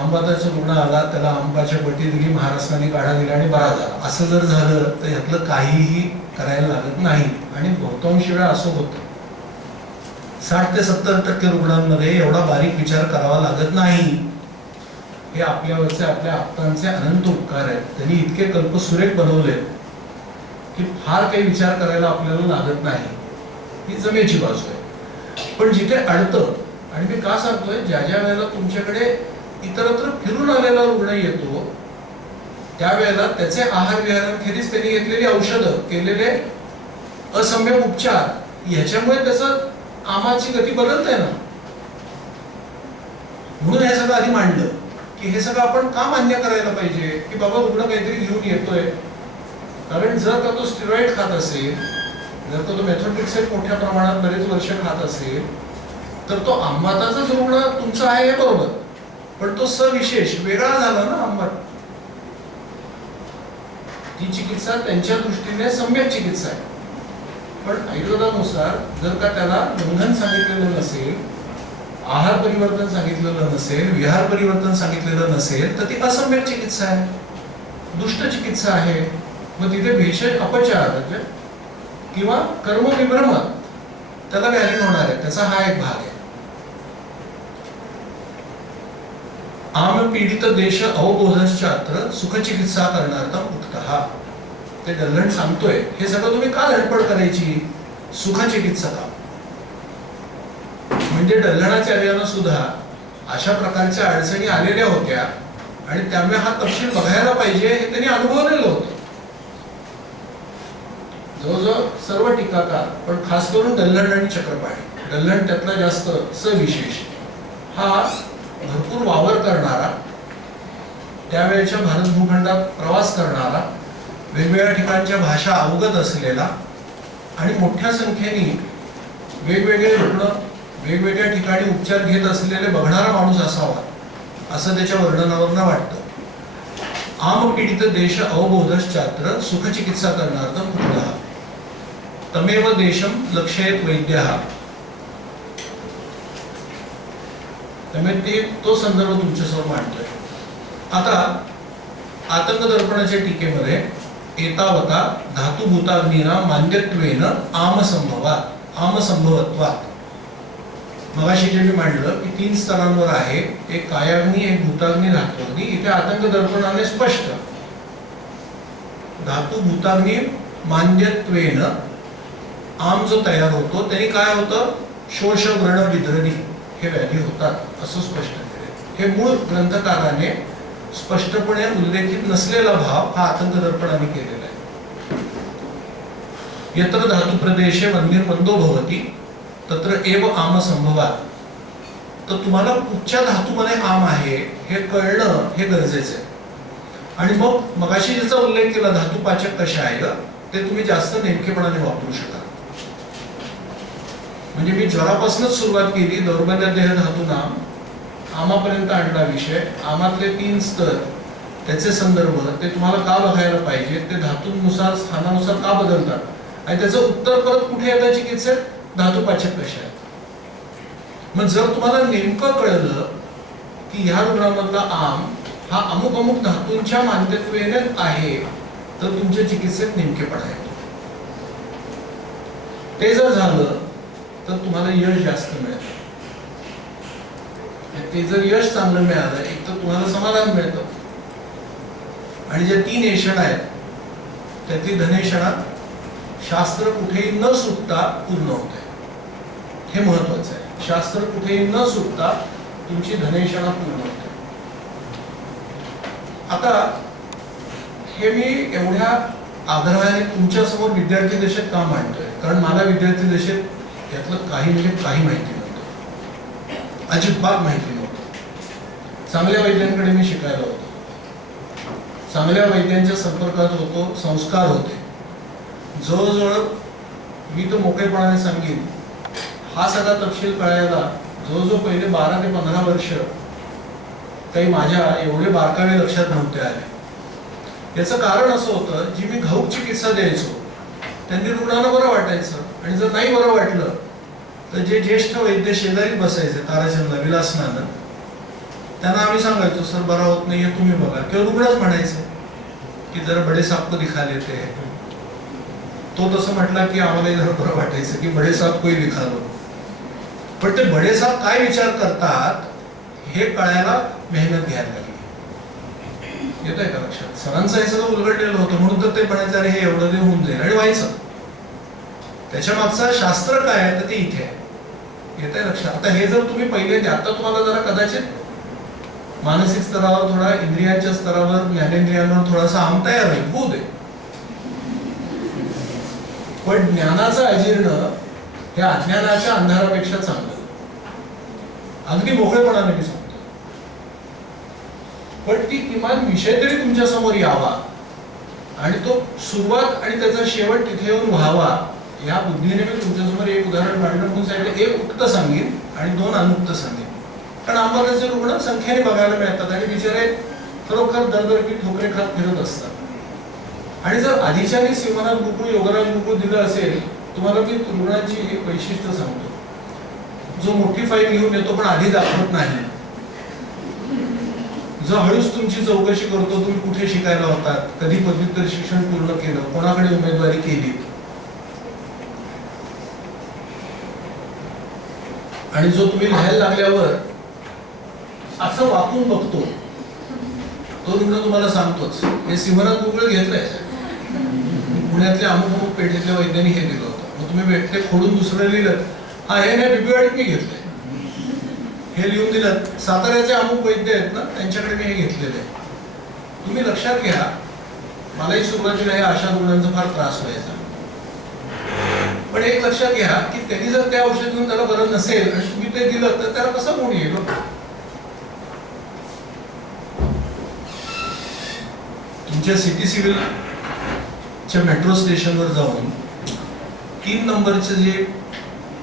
आंबाचा रुग्ण आला, त्याला आंबाच्या बटी दिली, महाराष्ट्राने काढा दिला आणि बरा झाला, असं जर झालं तर यातलं काहीही करायला लागत नाही. आणि बहुतांश वेळा असं होतं. 60 ते 70% रुग्णांमध्ये एवढा बारीक विचार करावा लागत नाही. हे आपल्यावरचे आपल्या आप्तांचे अनंत उपकार आहेत. त्यांनी इतके कल्पसुरेख बनवले की फार काही विचार करायला आपल्याला लागत नाही. ही जमेची बाजू आहे. पण जिथे अडतं, आणि मी का सांगतोय, ज्या ज्या वेळेला तुमच्याकडे इतरत्र फिरून आलेला रुग्ण येतो त्यावेळेला त्याचे आहार विहारांखेरीज त्यांनी घेतलेली औषधं, केलेले असम्यक उपचार याच्यामुळे त्याचं आमाची गती बदलते ना. म्हणून हे सगळं आधी मांडलं की हे सगळं आपण का मान्य करायला पाहिजे की बाबा रुग्ण काहीतरी घेऊन येतोय. कारण जर का तो स्टेरॉइड खात असेल, जर का तो मेथोट्रेक्सेट मोठ्या प्रमाणात बरेच वर्ष खात असेल, तर तो आंबाताचाच रुग्ण तुमचा आहे हे बरोबर, पण तो सविशेष वेगळा झाला ना आंबाट. ती चिकित्सा त्यांच्या दृष्टीने सम्यक चिकित्सा आहे. पण आयुर्वेदानुसार जर का त्याला लंघन सांगितलेलं नसेल, आहार परिवर्तन सांगितलेलं नसेल, विहार परिवर्तन सांगितलेलं नसेल, तर ती असम्यक चिकित्सा आहे, दुष्ट चिकित्सा आहे. मग तिथे भेषज अपचार किंवा कर्मविभ्रम त्याला व्याधी होणार आहे. त्याचा हा एक भाग आहे. आम पीडित देश अवबोधश्चात्र सुखचिकित्सा करणार्थम उक्तः. ते दल्हण सांगतोय हे सगळं तुम्ही का धडपड करायची? सुखचिकित्सा का? म्हणजे दल्हणाचार्यानं सुद्धा अशा प्रकारच्या अडचणी आलेल्या होत्या आणि त्यामुळे हा तपशील बघायला पाहिजे हे त्यांनी अनुभवलेलं होतं. जवळजवळ सर्व टीकाकार, पण खास करून डल्हण आणि चक्रपाणी, डल्हण त्यातला जास्त सविशेष, हा भरपूर वावर करणारा, त्यावेळेच्या भारत भूखंडात प्रवास करणारा, वेगवेगळ्या ठिकाणच्या भाषा अवगत असलेला आणि मोठ्या संख्येने वेगवेगळे रुग्ण वेगवेगळ्या ठिकाणी उपचार घेत असलेले बघणारा माणूस असावा असं त्याच्या वर्णनावरनं वाटतं. आम पीडित देश अवबोधश्चात्र सुखचिकित्सा करणार्थ मुक्तः तमेव देशम लक्षयेत वैद्यः. त्यामुळे तो संदर्भ तुमच्यासमोर मांडतोय. आता आतंक दर्पणाच्या टीकेमध्ये एतावता धातुभूताग्नीना मान्यत्वेन आमसंभवत्वात्, मगाशी जे मी मांडलं की 3 स्तरांवर आहे, एक कायाग्नी, एक भूताग्नी, धातुअग्नी. इथे आतंक दर्पणाने स्पष्ट धातुभूताग्नी मान्यत्वेन आम जो तयार होतो त्यांनी काय होतं, शोष व्रण विद्रणी हे व्याधी होतात असं स्पष्ट केले. हे मूळ ग्रंथकाराने स्पष्टपणे उल्लेखित नसलेला भाव हा आतंक दर्पणाने केलेला आहे. यत्र धातु प्रदेशे मंदिरमंदो भवति तत्र एव आम संभवात. तर तुम्हाला कुठच्या धातूमध्ये आम आहे हे कळणं हे गरजेचं आहे. आणि मग मगाशी ज्याचा उल्लेख केला धातुपाचक कषाय, ते तुम्ही जास्त नेमकेपणाने वापरू शकाल. म्हणजे मी ज्वरापासूनच सुरुवात केली, दौर्बल्य देह धातूना आमापर्यंत आणला विषय. आमातले 3 स्तर, त्याचे संदर्भ, ते तुम्हाला का बघायला पाहिजे, ते धातूंनुसार स्थानानुसार का बदलतात आणि त्याचं उत्तर परत कुठे येतं चिकित्सेत, धातुपाचक कषाय. मग जर तुम्हाला नेमकं कळलं की ह्या रुग्णामधला आम हा अमुक अमुक धातूंच्या मान्यत्वेने आहे, तर तुमच्या चिकित्सेत नेमकेपणा येतो. ते जर झालं तर तुम्हाला यश जास्त मिळतं. ते जर यश चांगलं मिळालं, एक तर तुम्हाला समाधान मिळतं. आणि जे 3 ऐषण आहेत त्यातली धनेषणा शास्त्र कुठेही न सुटता पूर्ण होते, हे महत्वाचं आहे. शास्त्र कुठेही न सुटता तुमची धनेषणा पूर्ण होते. आता हे मी एवढ्या आग्रहाने तुमच्या समोर विद्यार्थी दशेत का मांडतोय, कारण मला विद्यार्थी दशेत यातलं काही म्हणजे काही माहिती नव्हतं, अजिबात माहिती नव्हतं. चांगल्या वैद्यांकडे मी शिकायला होतो, चांगल्या वैद्यांच्या संपर्कात होतो, संस्कार होते. जवळजवळ मी तर मोकळेपणाने सांगेन, हा सगळा तपशील कळायला जवळजवळ पहिले 12 ते 15 वर्ष काही माझ्या एवढे बारकावे लक्षात नव्हते आले. याचं कारण असं होतं, जी मी घाऊक चिकित्सा द्यायचो त्यांनी रुग्णांना बरं वाटायचं, आणि जर नाही बरं वाटलं तर जे ज्येष्ठ वैद्य शेजारी बसायचे ताराचंदला विलासनानं, त्यांना आम्ही सांगायचो सर बरा होत नाहीये तुम्ही बघा, किंवा रुग्णच म्हणायचे की जरा बडे साहब को दिखा लेते हैं. तो तसं म्हटला की आम्हाला जरा बरं वाटायचं की बडे साहब कोई लिखा लो. पण ते बडे साहब काय विचार करतात हे कळायला मेहनत घ्यायला लागली. येत आहे का लक्षात? सरांचं हे सगळं उलगडलेलं होतं म्हणून तर ते म्हणायचं अरे हे एवढं ते होऊन जाईल, आणि व्हायचं. त्याच्या मागचं शास्त्र काय आहे तर ते इथे आहे. येत आहे लक्षात? आता हे जर तुम्ही पहिले, आता तुम्हाला जरा कदाचित मानसिक स्तरावर थोडा, इंद्रियांच्या स्तरावर, ज्ञानेंद्रियांवर थोडासा आम तयार होईल, होऊ दे. पण ज्ञानाचं अजीर्ण हे अज्ञानाच्या अंधारापेक्षा चांगलं. अगदी मोकळेपणाने मी सांगतो. पण ती किमान विषय तरी तुमच्या समोर यावा, आणि तो सुरुवात आणि त्याचा शेवट तिथे येऊन व्हावा, या बुद्धीने मी तुमच्यासमोर एक उदाहरण मांडलं म्हणून सांगितलं. एक उक्त सांगेन आणि 2 अनुक्त सांगेन. कारण आम्हाला जे रुग्ण संख्येने बघायला मिळतात आणि बिचारे खरोखर दरदरकी ठोकरे खात फिरत असतात. आणि जर आधीच्याने सिंहनाथ गुरुकुळ, योगराज गुरुकुळ दिलं असेल, तुम्हाला मी रुग्णाची वैशिष्ट्य सांगतो. जो मोठी फाईल घेऊन येतो पण आधी दाखवत नाही, जो हळूच तुमची चौकशी करतो, तुम्ही कुठे शिकायला होतात, कधी पदव्युत्तर शिक्षण पूर्ण केलं, कोणाकडे उमेदवारी केली, आणि जो तुम्ही लिहायला लागल्यावर असं वाकून बघतो, तो रुग्ण तुम्हाला सांगतोच हे सिंहनाथ गुरुकुळ घेतलंय, पुण्यातल्या अमुक पेठेतल्या वैद्यांनी हे दिलं होतं. मग तुम्ही ते खोडून दुसरं लिहिलं, हा हे नाही बीबीवाडीत मी घेतलंय, हे लिहून दिलं, साताऱ्याचे अमुक वैद्य आहेत ना त्यांच्याकडे मी हे घेतलेलं आहे. तुम्ही लक्षात घ्या, मलाही सुरुवातीला या अशा रुग्णांचा फार त्रास व्हायचा. पण एक लक्षात घ्या की त्यांनी जर त्या औषध घेऊन त्याला बरं नसेल आणि तुम्ही ते दिलं तर त्याला कसं गुण येईल? तुमच्या सिटी सिव्हिलच्या मेट्रो स्टेशनवर जाऊन 3 नंबरचे जे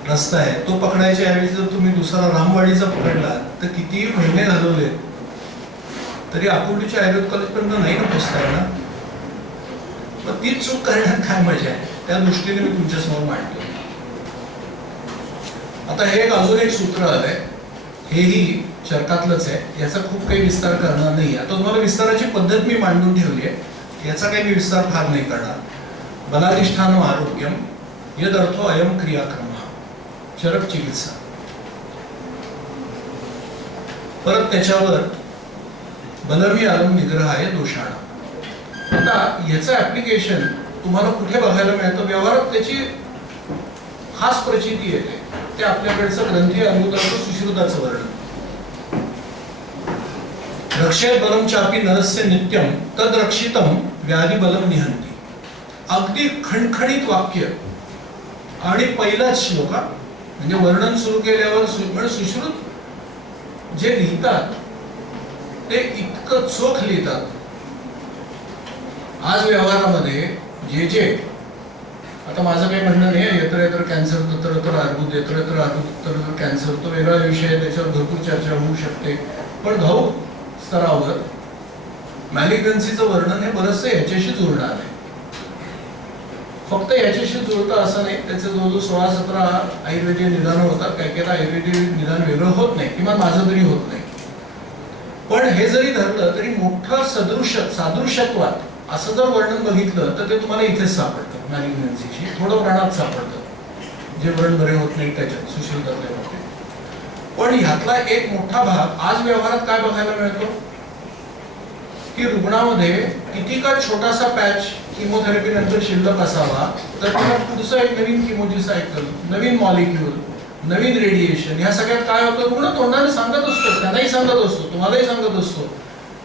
रस्ता आहे तो पकडायच्या ऐवजी जर तुम्ही दुसरा रामवाडीचा पकडला तर किती महिने घालवले तरी आकुर्डीच्या आयुर्वेद कॉलेज पर्यंत नाही ना पोचता येणार. मग ती चूक करण्यात काय मजा आहे? त्या दृष्टीने मी तुमच्या समोर मांडतो. आता हे एक अजून एक सूत्र आलंय, हेही चरकातलंच आहे, याचा खूप काही विस्तार करणार नाही. आता तुम्हाला विस्ताराची पद्धत मी मांडून ठेवली आहे, याचा काही मी विस्तार फार नाही करणार. बलाधिष्ठानो आरोग्यम यदर्थो अयम क्रियाक्रम, चरक चिकित्सा. परत त्याच्यावर बलवी आलम निग्रहाय दोषाणा. आता याचं ऍप्लिकेशन तुम्हाला कुठे बघायला मिळतं? व्यवहारात त्याची खास प्रचिती येते. ते आपल्याकडचं ग्रंथी अनुदाचं सुश्रुताचं वर्णन. रक्षेत बलम चापी नरस्य नित्यम तद रक्षितम व्याधी बलम निहंती. अगदी खणखणीत वाक्य आणि पहिलाच श्लोक, म्हणजे वर्णन सुरू केल्यावर सुश्रुत जे लिहितात ते इतकं चोख लिहितात. आज व्यवहारामध्ये जे आता माझं काही म्हणणं नाही, येत्र येत्र कॅन्सर तत्र तत्र अर्बुद, येत्र येत्र अर्बुद तत्र कॅन्सर, तो वेगळा विषय आहे, त्याच्यावर भरपूर चर्चा होऊ शकते. पण घाऊक स्तरावर मॅलिग्नन्सीचं वर्णन हे बरंचसं याच्याशी जुळणार आहे. फक्त याच्याशी जुळतं असं नाही, त्याचे जवळजवळ 16-17 आयुर्वेदीय निदान होतात. काही काही आयुर्वेदीय निदान वेगळं होत नाही, किंवा माझं तरी होत नाही. पण हे जरी धरलं तरी मोठं सादृश्यत्वात असं जर वर्णन बघितलं तर ते तुम्हाला इथेच सापडतं. मॅलिग्नन्सीशी थोडं प्रमाणात सापडतं, जे व्रण बरे होत नाही त्याच्यात सुश्रुतातल्या बाबतीत. पण ह्यातला एक मोठा भाग आज व्यवहारात काय बघायला मिळतो की रुग्णामध्ये किती का छोटासा पॅच किमोथेरपी नंतर शिल्लक असावा तर त्याला पुढचं एक नवीन किमोची सायकल, नवीन मॉलिक्यूल, नवीन रेडिएशन, ह्या सगळ्यात काय होतं रुग्ण तोंडाने सांगत असतो, त्यांनाही सांगत असतो, तुम्हालाही सांगत असतो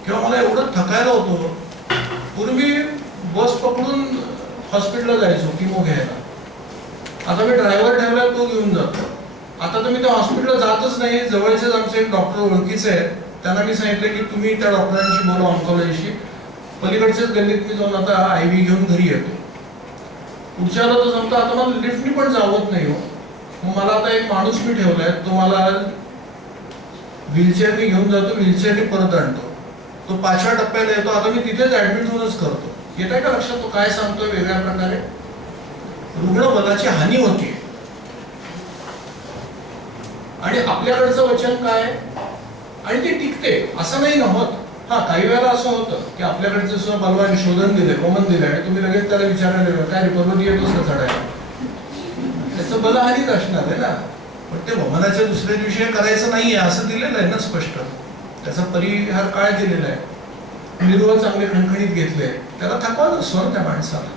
किंवा मला एवढं थकायला होतो. पूर्वी बस पकडून हॉस्पिटलला जायचो किमो घ्यायला, आता मी ड्रायव्हर ठेवला तो घेऊन जातो. आता तर मी त्या हॉस्पिटलला जातच नाही. जवळचेच आमचे एक डॉक्टर ओळखीचे आहेत, त्यांना मी सांगितलं की तुम्ही त्या डॉक्टरांशी बोला, ऑन्कॉलॉजीशी. पलीकडच्याच गल्लीत मी जाऊन आता IV घेऊन घरी येतो. पुढच्याला तर जमतं, आता मला लिफ्टनी पण जावत नाही हो. मग मला आता एक माणूस मी ठेवलाय, तो मला व्हीलचेअरनी घेऊन जातो, व्हीलचेअरनी परत आणतो. तो 5व्या टप्प्याला येतो, आता मी तिथेच ऍडमिट होऊनच करतो. येत आहे का लक्षात तो काय सांगतोय? वेगळ्या प्रकारे रुग्ण बलाची हानी होती. आणि आपल्याकडचं वचन काय, आणि ते टिकते असं नाही ना होत. हा, काही वेळेला असं होतं की आपल्याकडचं सुद्धा बलवान शोधन दिले, वमन दिले, आणि तुम्ही लगेच त्याला विचारायला काय रिपोर्ट येतोच का चढायला, त्याचं बलहानीच असणार आहे ना. पण ते वमनाच्या दुसऱ्या दिवशी करायचं नाहीये असं दिलेलं आहे ना स्पष्ट. त्याचा परिहार काय दिलेला आहे, निर्वळ चांगले खणखणीत घेतले, त्याला थकवाच असतो ना त्या माणसाला.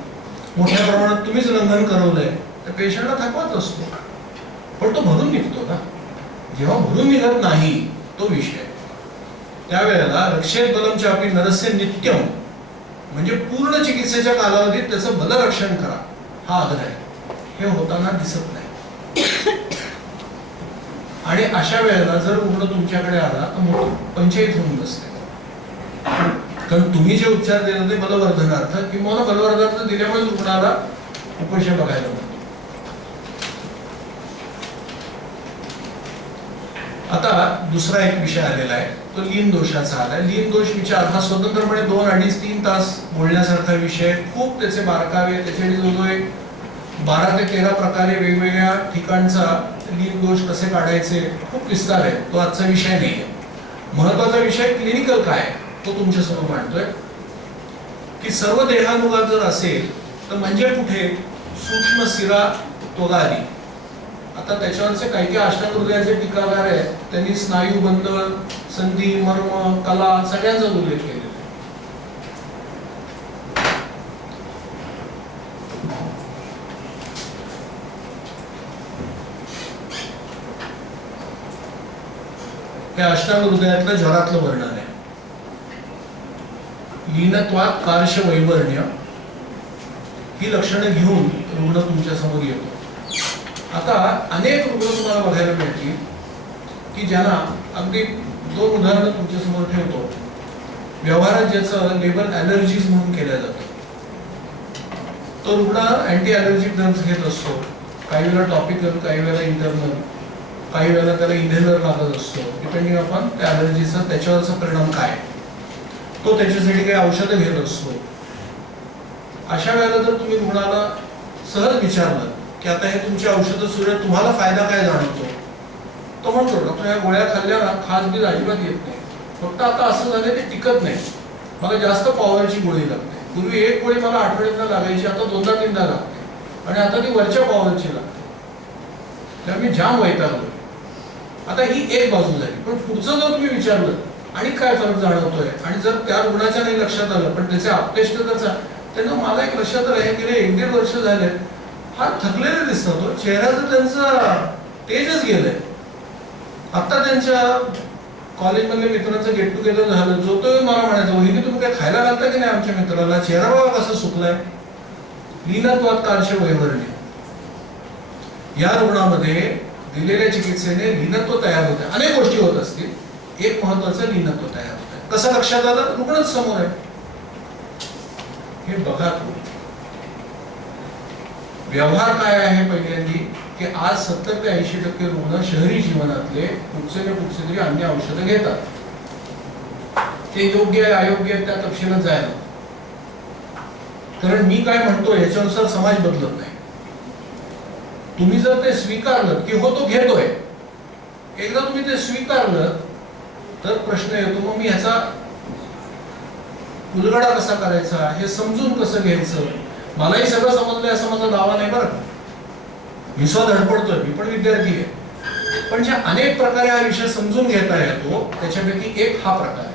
मोठ्या प्रमाणात तुम्हीच लंघन करवलंय त्या पेशंटला थकवाच असतो. पण तो भरून निघतो ना. जेव्हा भरून निघत नाही तो विषय, त्यावेळेला रक्षेत बलम चापी नरस्य नित्यम, म्हणजे पूर्ण चिकित्सेच्या कालावधीत त्याचं बलरक्षण करा, हा आग्रह आहे. हे होताना दिसत नाही. आणि अशा वेळेला जर रुग्ण तुमच्याकडे आला तर मोठी पंचायत होऊन बसते. कारण तुम्ही जे उपचार दिले ते बलवर्धनार्थ किंवा बलवर्धनार्थ दिल्यामुळे रुग्णाला अपयश बघायला मिळतो. आता दुसरा एक विषय आलेला आहे, तो लीन दोषाचा आलाय. लीन दोष विचार हा स्वतंत्रपणे 2, 2.5, 3 तास बोलण्यासारखा विषय. खूप त्याचे बारकावे, त्याचे जवळजवळ 12 ते 13 प्रकारे वेगवेगळ्या ठिकाणचा लीन दोष कसे काढायचे, खूप विस्तार आहे. तो आजचा विषय नाही आहे. महत्वाचा विषय क्लिनिकल काय तो तुमच्यासमोर मांडतोय की सर्व देहानुगात जर असेल तर म्हणजे कुठे सूक्ष्म शिरा त्वगादी. आता त्याच्यावरचे काही काही अष्टांग टीकाकार आहेत, त्यांनी स्नायू बंध, संधी, मर्म, कला सगळ्यांचा उल्लेख केलेला आहे. हे अष्टांग हृदयातलं ज्वरातलं वर्णन आहे. लीनत्वात कार्श वैवर्ण्य ही लक्षणं घेऊन रुग्ण तुमच्या समोर येतो. आता अनेक रुग्ण तुम्हाला बघायला मिळतील की ज्यांना अगदी 2 उदाहरणं तुमच्या समोर ठेवतो. व्यवहारात ज्याचं लेबल ॲलर्जीज म्हणून केलं जातं, तो रुग्ण अँटी ॲलर्जिक ड्रग्ज घेत असतो. काही वेळेला टॉपिकल, काही वेळेला इंटरनल, काही वेळेला त्याला इनहेलर लागत असतो, डिपेंडिंग अपॉन त्या ॲलर्जीचा त्याच्यावरचा परिणाम काय. तो त्याच्यासाठी काही औषधं घेत असतो. अशा वेळेला जर तुम्ही रुग्णाला सहज विचारलं की आता हे तुमची औषधं सुरू आहे, तुम्हाला फायदा काय जाणवतो, तो म्हणतो डॉक्टर या गोळ्या खाल्ल्या ना खास बीज अजिबात येत नाही, फक्त आता असं झालं ते टिकत नाही, मला जास्त पॉवरची गोळी लागते. पूर्वी एक गोळी मला आठवड्यातनं लागायची, आता 2दा-3दा लागते आणि आता ती वरच्या पॉवरची लागते. त्यामुळे मी जाम वैतागलो. आता ही एक बाजू झाली. पण पुढचं जर तुम्ही विचारलं आणि काय फरक जाणवतोय आणि जर त्या रुग्णाच्या नाही लक्षात आलं पण त्याचे आपटेष्ट त्याचा त्यांना मला एक लक्षात आलं गेले 1-1.5 वर्ष झाले फार थकलेले दिसतात. तो चेहऱ्याचं त्यांचं तेजच गेलंय. आता त्यांच्या कॉलेजमधल्या मित्रांचं गेट टुगेदर झालं, जो तो मला म्हणायचं वहिनी तुम्ही काय खायला घालता की नाही आमच्या मित्राला, चेहरा बाबा कसा सुकलाय. लीनत्वात कार्श वैवर्ण्य या रुग्णामध्ये दिलेल्या चिकित्सेने लीनत्व तयार होते. अनेक गोष्टी होत असतील, एक महत्वाचं लीनत्व तयार होत. कसं लक्षात आलं, रुग्णच समोर आहे. हे बघा तुम्ही व्यवहार काय आहे. पहिल्यांदी की आज 70 ते 80% रुग्ण शहरी जीवनातले कुठचे ना कुठचे तरी अन्य औषधं घेतात. ते योग्य आहे अयोग्य आहे त्या तपशिलात जायला, कारण मी काय म्हणतो याच्यानुसार समाज बदलत नाही. तुम्ही जर ते स्वीकारलं की हो तो घेतोय, एकदा तुम्ही ते स्वीकारलं तर प्रश्न येतो मग मी ह्याचा उलगडा कसा करायचा, हे समजून कसं घ्यायचं. मलाही सगळं समजलंय असं माझा दावा नाही बरं. मी स्वतः धडपडतोय, मी पण विद्यार्थी आहे. पण ज्या अनेक प्रकारे हा विषय समजून घेता येतो त्याच्यापैकी एक हा प्रकार आहे.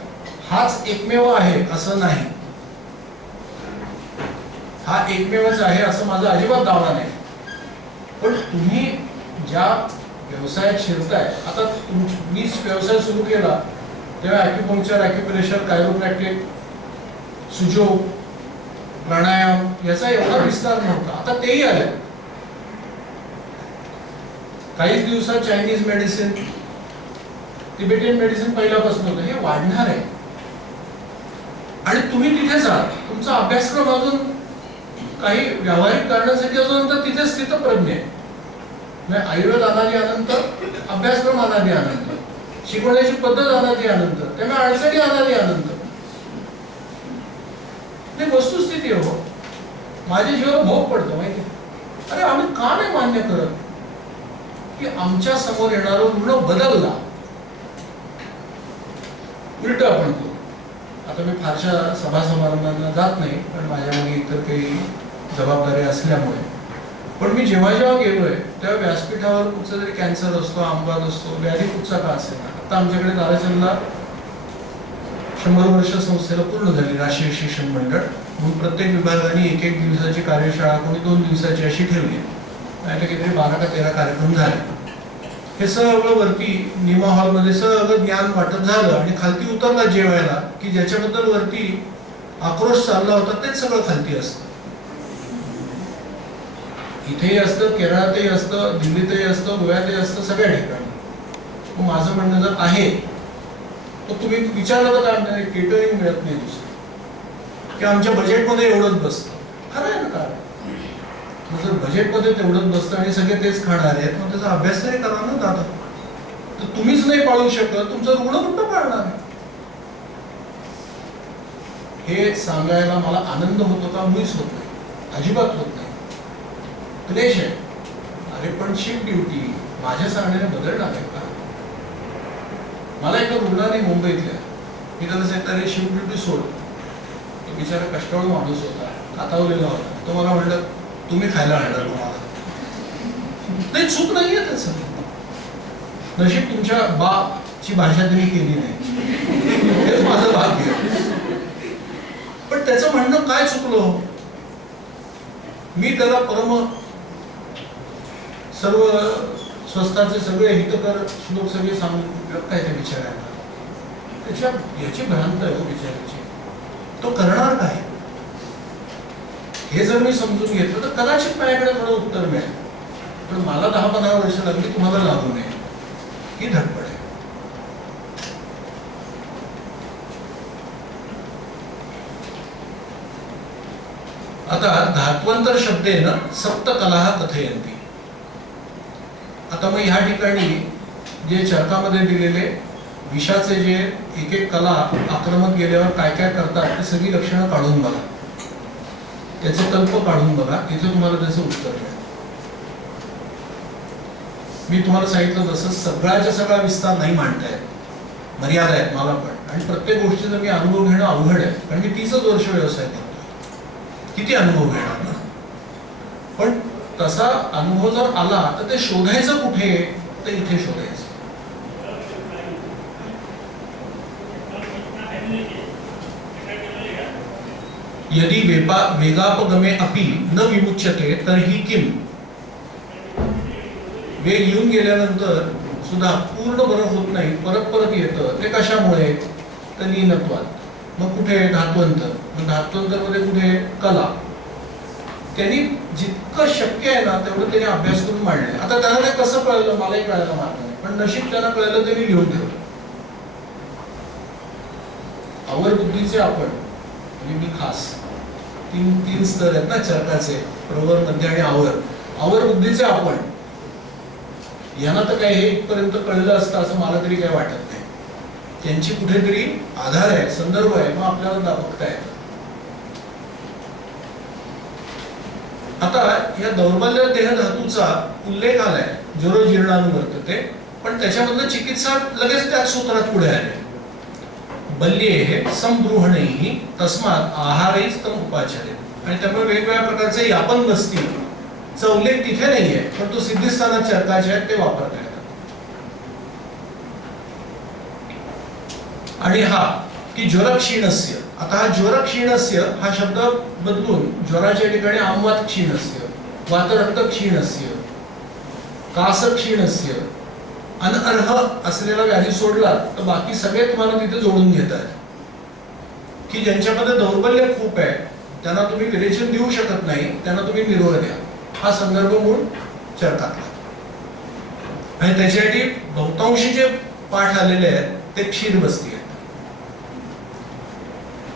हाच एकमेव आहे असं नाही, हा एकमेवच आहे असं माझा अजिबात दावा नाही. पण तुम्ही ज्या व्यवसायात शिरताय, आता तुम्ही व्यवसाय सुरू केला तेव्हा ॲक्युपंक्चर, ॲक्युप्रेशर, कायरोप्रॅक्टिक, सुजोग, प्राणायाम याचा एवढा विस्तार नव्हता. आता तेही आले. काहीच दिवसात चायनीज मेडिसिन, तिबेटियन मेडिसिन पहिल्यापासून होतं. हे वाढणार आहे आणि तुम्ही तिथे जा. तुमचा अभ्यासक्रम अजून काही व्यावहारिक कारणासाठी अजून तर तिथेच स्थितप्रज्ञ आहे. आयुर्वेद अनादी अनंत, अभ्यासक्रम अनादी अनंत, शिकवण्याची पद्धत अनादी अनंत, त्यामुळे अडचणी अनादी अनंत. वस्तुस्थिती हो, माझ्या जीवाला भोग पडतो माहिती. अरे आम्ही का नाही मान्य करत की आमच्या समोर येणारा रुग्ण बदलला. उलट आपण करू. आता मी फारशा सभा समारंभांना जात नाही पण माझ्या मागे इतर काही जबाबदारी असल्यामुळे. पण मी जेव्हा गेलोय तेव्हा व्यासपीठावर कुठचा तरी कॅन्सर असतो, आंबाद असतो, व्याधी कुठचा का असेल. आता आमच्याकडे दाराचंदला 100 वर्ष संस्थेला पूर्ण झाली, राष्ट्रीय शिक्षण मंडळ म्हणून प्रत्येक विभागाने 1-1 दिवसाची कार्यशाळा, कोणी 2 दिवसाची अशी ठेवली. आता किती 12 का 13 कार्यक्रम झाले. हे सगळं वरती निमा हॉलमध्ये सगळं ज्ञान वाटप झालं आणि खालती उतरला जेवायला की ज्याच्याबद्दल वरती आक्रोश चालला होता तेच सगळं खालती असतं. इथेही असतं, केरळातही असतं, दिल्लीतही असतं, गोव्यातही असतं, सगळ्या ठिकाणी. माझं म्हणणं जर आहे तर तुम्ही विचारलं तर काय म्हणणार, केटरिंग मिळत नाही दुसरं, की आमच्या बजेटमध्ये एवढंच बसतं. खरं आहे ना. काय जर बजेटमध्ये तेवढंच बसतं आणि सगळे तेच खाणार आहेत मग त्याचा अभ्यास तरी करा ना दादा. तर तुम्हीच नाही पाळू शकत, तुमचं रुग्ण कुठं पाळणार आहे. हे सांगायला मला आनंद होतो का, मुळीच होत नाही, अजिबात होत नाही. क्लेश आहे. अरे पण शिफ्ट ड्युटी माझ्या सांगण्याने बदलणार आहे का. मला एका रुग्णाने मुंबईतल्या, मी त्याला सांगितलं अरे शिफ्ट ड्युटी सोड. तो बिचारा कष्टाळू माणूस होता, कातावलेला होता. तो मला म्हणलं तुम्ही खायला आणलं तुम्हाला. नाही चूक नाहीये त्याचं. नशीब तुमच्या बाची भाषा तुम्ही केली नाही, हेच माझं भाग्य. पण त्याचं म्हणणं काय चुकलं. मी त्याला परम सर्व स्वस्ताचे सगळे हितकर श्लोक सगळे सांगून काय त्या बिचारायला त्याच्या याची भ्रांत आहे हो बिचाराची. तो करणार काय हे जर मी समजून घेतलं तर कदाचित माझ्याकडे थोडं उत्तर मिळेल. पण मला 10-15 वर्ष लागली, तुम्हाला लागू नये ही धडपड आहे. आता धात्वंतर शब्देन सप्तकला कथयंती. आता मग ह्या ठिकाणी जे चरकामध्ये दिलेले विषाचे जे एक एक कला आक्रमक गेल्यावर काय काय करतात ते सगळी लक्षणं काढून बघा, त्याचे कल्प काढून बघा, तिथे तुम्हाला त्याचं उत्तर मिळेल. मी तुम्हाला सांगितलं तसं सगळ्याच्या सगळा विस्तार नाही मांडता येत, मर्यादा आहेत मला पण. आणि प्रत्येक गोष्टीचा मी अनुभव घेणं अवघड आहे, कारण मी 30 वर्ष व्यवसाय करतो. किती अनुभव घेणार ना. पण तसा अनुभव जर आला तर ते शोधायचं कुठे, तर इथे शोधायचं. यदि वेगापगमे अपि न विमुच्यते तर्हि किम. वेग येऊन गेल्यानंतर सुद्धा पूर्ण बरं होत नाही, परत परत येतं. ते कशामुळे, तर लीनत्वात. मग कुठे धात्वंतर, मग धात्वंतर मध्ये कुठे कला. त्यांनी जितकं शक्य आहे ना तेवढं त्यांनी अभ्यास करून मांडले. आता त्यांना ते कसं कळलं मलाही कळायला मार्ग नाही, पण नशीब त्यांना कळलं, त्यांनी लिहून ठेवलं. आवर बुद्धीचे आपण म्हणजे मी खास तीन स्तर आहेत ना चरकाचे, प्रवर, मध्य आणि आवर बुद्धीचे आपण. यांना तर काय हे इथपर्यंत कळलं असतं असं मला तरी काही वाटत नाही. त्यांची कुठेतरी आधार आहे, संदर्भ आहे, मग आपल्याला बघता येतं. आता या दौर्बल्य देह धातूचा उल्लेख आलाय, ज्वरो जीर्णानुवर्तते, पण त्याच्यामधलं चिकित्सा लगेच त्याच सूत्रात पुढे आले. बल्ये संब्रूहणैः तस्मात् आहारैः तम उपाचरे. आणि त्यामुळे वेगवेगळ्या प्रकारचे यापन बसतील उल्लेख तिथे नाहीये, पण तो सिद्धिस्थानात चरकाचे आहेत ते वापरता येतात. आणि हा की ज्वरक्षीणस्य. आता हा ज्वरक्षीणस्य हा शब्द बदलून ज्वराच्या ठिकाणी आमवात क्षीणस्य, वातरक्त क्षीणस्य, कास क्षीणस्य, अनर्ह असलेला व्याधी सोडला तर बाकी सगळे तुम्हाला तिथे जोडून घेतात. की ज्यांच्यामध्ये दौर्बल्य खूप आहे त्यांना तुम्ही विरेचन देऊ शकत नाही, त्यांना तुम्ही निरोध द्या. हा संदर्भ मूळ चरकातला. आणि त्याच्यासाठी बहुतांशी जे पाठ आलेले आहेत ते क्षीरबस्ती आहेत.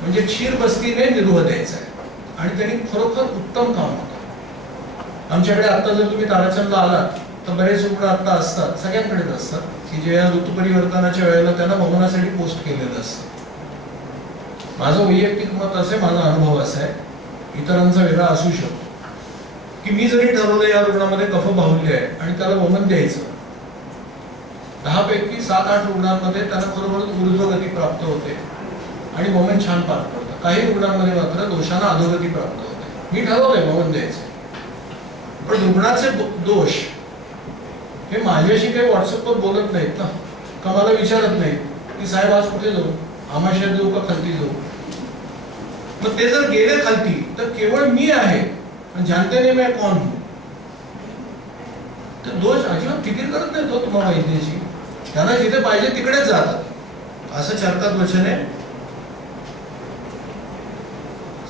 म्हणजे क्षीरबस्तीने निरोध द्यायचा आहे आणि त्यांनी खरोखर उत्तम काम होतं. आमच्याकडे आता जर तुम्ही ताराचंदला आलात तर बरेच रुग्ण आता असतात, सगळ्यांकडेच असतात, की जे या ऋतू परिवर्तनाच्या वेळेला त्यांना वमनासाठी पोस्ट केलेलं असतं. माझं वैयक्तिक मत असे, माझा अनुभव असा आहे, इतरांचा वेगळा असू शकतो, की मी जरी ठरवलं या रुग्णामध्ये कफ बाहुल्य आहे आणि त्याला वमन द्यायचं, 10 पैकी 7-8 रुग्णांमध्ये त्यांना खरोखर ऊर्ध्वगती प्राप्त होते आणि वमन छान पार पडतं. काही रुग्णांमध्ये मात्र दोषांना अधोगती प्राप्त होते. मी ठरवलंय वमन द्यायचं, पण रुग्णाचे दोष हे माझ्याशी काही व्हॉट्सअपवर बोलत नाहीत ना, का मला विचारत नाहीत की साहेब आज कुठे जाऊ, आमाशयात जाऊ का खालती जाऊ. मग ते जर गेले खालती तर केवळ मी आहे, जानते नाही मैं कौन हूं. तर दोष अजिबात फिकीर करत नाही तो तुम्हाला वैद्याची. त्यांना जिथे पाहिजे तिकडेच जातात, असं चरकात वचन आहे.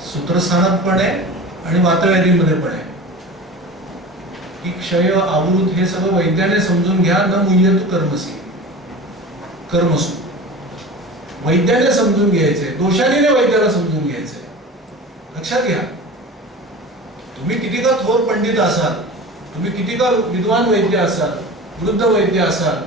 सूत्रस्थानात पण आहे आणि वातव्याधीमध्ये पण आहे की क्षय, आवृत हे सगळं वैद्याने समजून घ्या. न मुह्यतु कर्मसी कर्मसु. वैद्याने समजून घ्यायचे, दोषाने वैद्याला समजून घ्यायचे. लक्षात घ्या, तुम्ही किती का थोर पंडित असाल, तुम्ही किती का विद्वान वैद्य असाल, वृद्ध वैद्य असाल,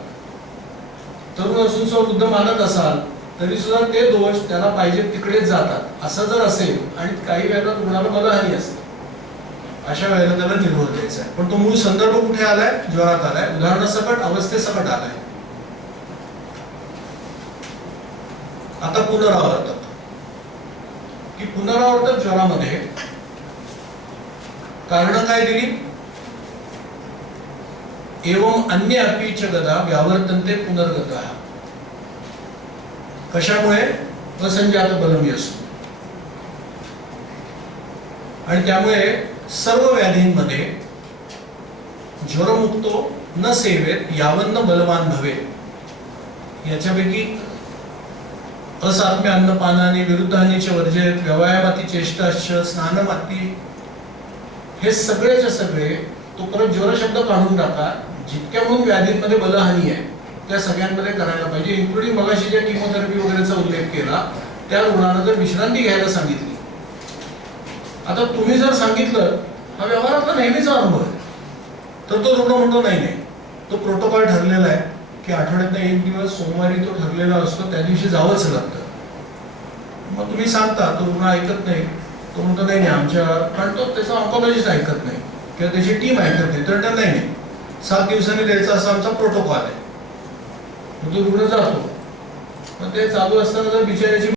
तरुण असून सुद्धा वृद्ध मानत असाल, तरी सुद्धा ते दोष त्याला पाहिजे तिकडेच जातात. असं जर असेल आणि काही वेळेला रुग्णाला मनहानी असते, अशा वेळेला त्याला निरोध द्यायचा आहे. पण तो मूळ संदर्भ कुठे आलाय, ज्वरात आलाय, उदाहरणासकट अवस्थेसकट आलाय. आता पुनरावर्तक, की पुनरावर्तक ज्वरामध्ये कारण काय दिली, एवं अन्य अपि च गदा व्यावर्तन्ते पुनर्गतः. कशामुळे, असंजात बलम यस्तु. आणि त्यामुळे सर्व व्याधींमध्ये ज्वरमुक्तो न सेवेत यावन्न बलवान भवे. याच्यापैकी असात्म्य अन्नपानाने विरुद्धानीचे वर्जे व्यवयामाती चेष्टाश्च स्नानमाती, हे सगळेच्या सगळे तो परत ज्वर शब्द काढून टाका. जितक्या म्हणून व्याधींमध्ये बलहानी आहे त्या सगळ्यांमध्ये करायला पाहिजे, इन्क्लुडिंग मगाशी ज्या किमोथेरपी वगैरेचा उल्लेख केला त्या रुग्णांना जर विश्रांती घ्यायला सांगितली. आता तुम्ही जर सांगितलं हा व्यवहार आपला नेहमीचा अनुभव आहे, तर तो रुग्ण म्हणतो नाही नाही, तो प्रोटोकॉल ठरलेला आहे की आठवड्यातनं एक दिवस सोमवारी तो ठरलेला असतो, त्या दिवशी जावंच लागतं. मग तुम्ही सांगता, तो रुग्ण ऐकत नाही, तो म्हणतो नाही नाही आमच्या, कारण तो त्याचा ऑन्कॉलॉजिस्ट ऐकत नाही किंवा त्याची टीम ऐकत नाही, तर त्यांना नाही 7 दिवसांनी द्यायचा असा आमचा प्रोटोकॉल आहे. मग तो रुग्ण जातो. मग ते चालू असताना जर बिचाऱ्याची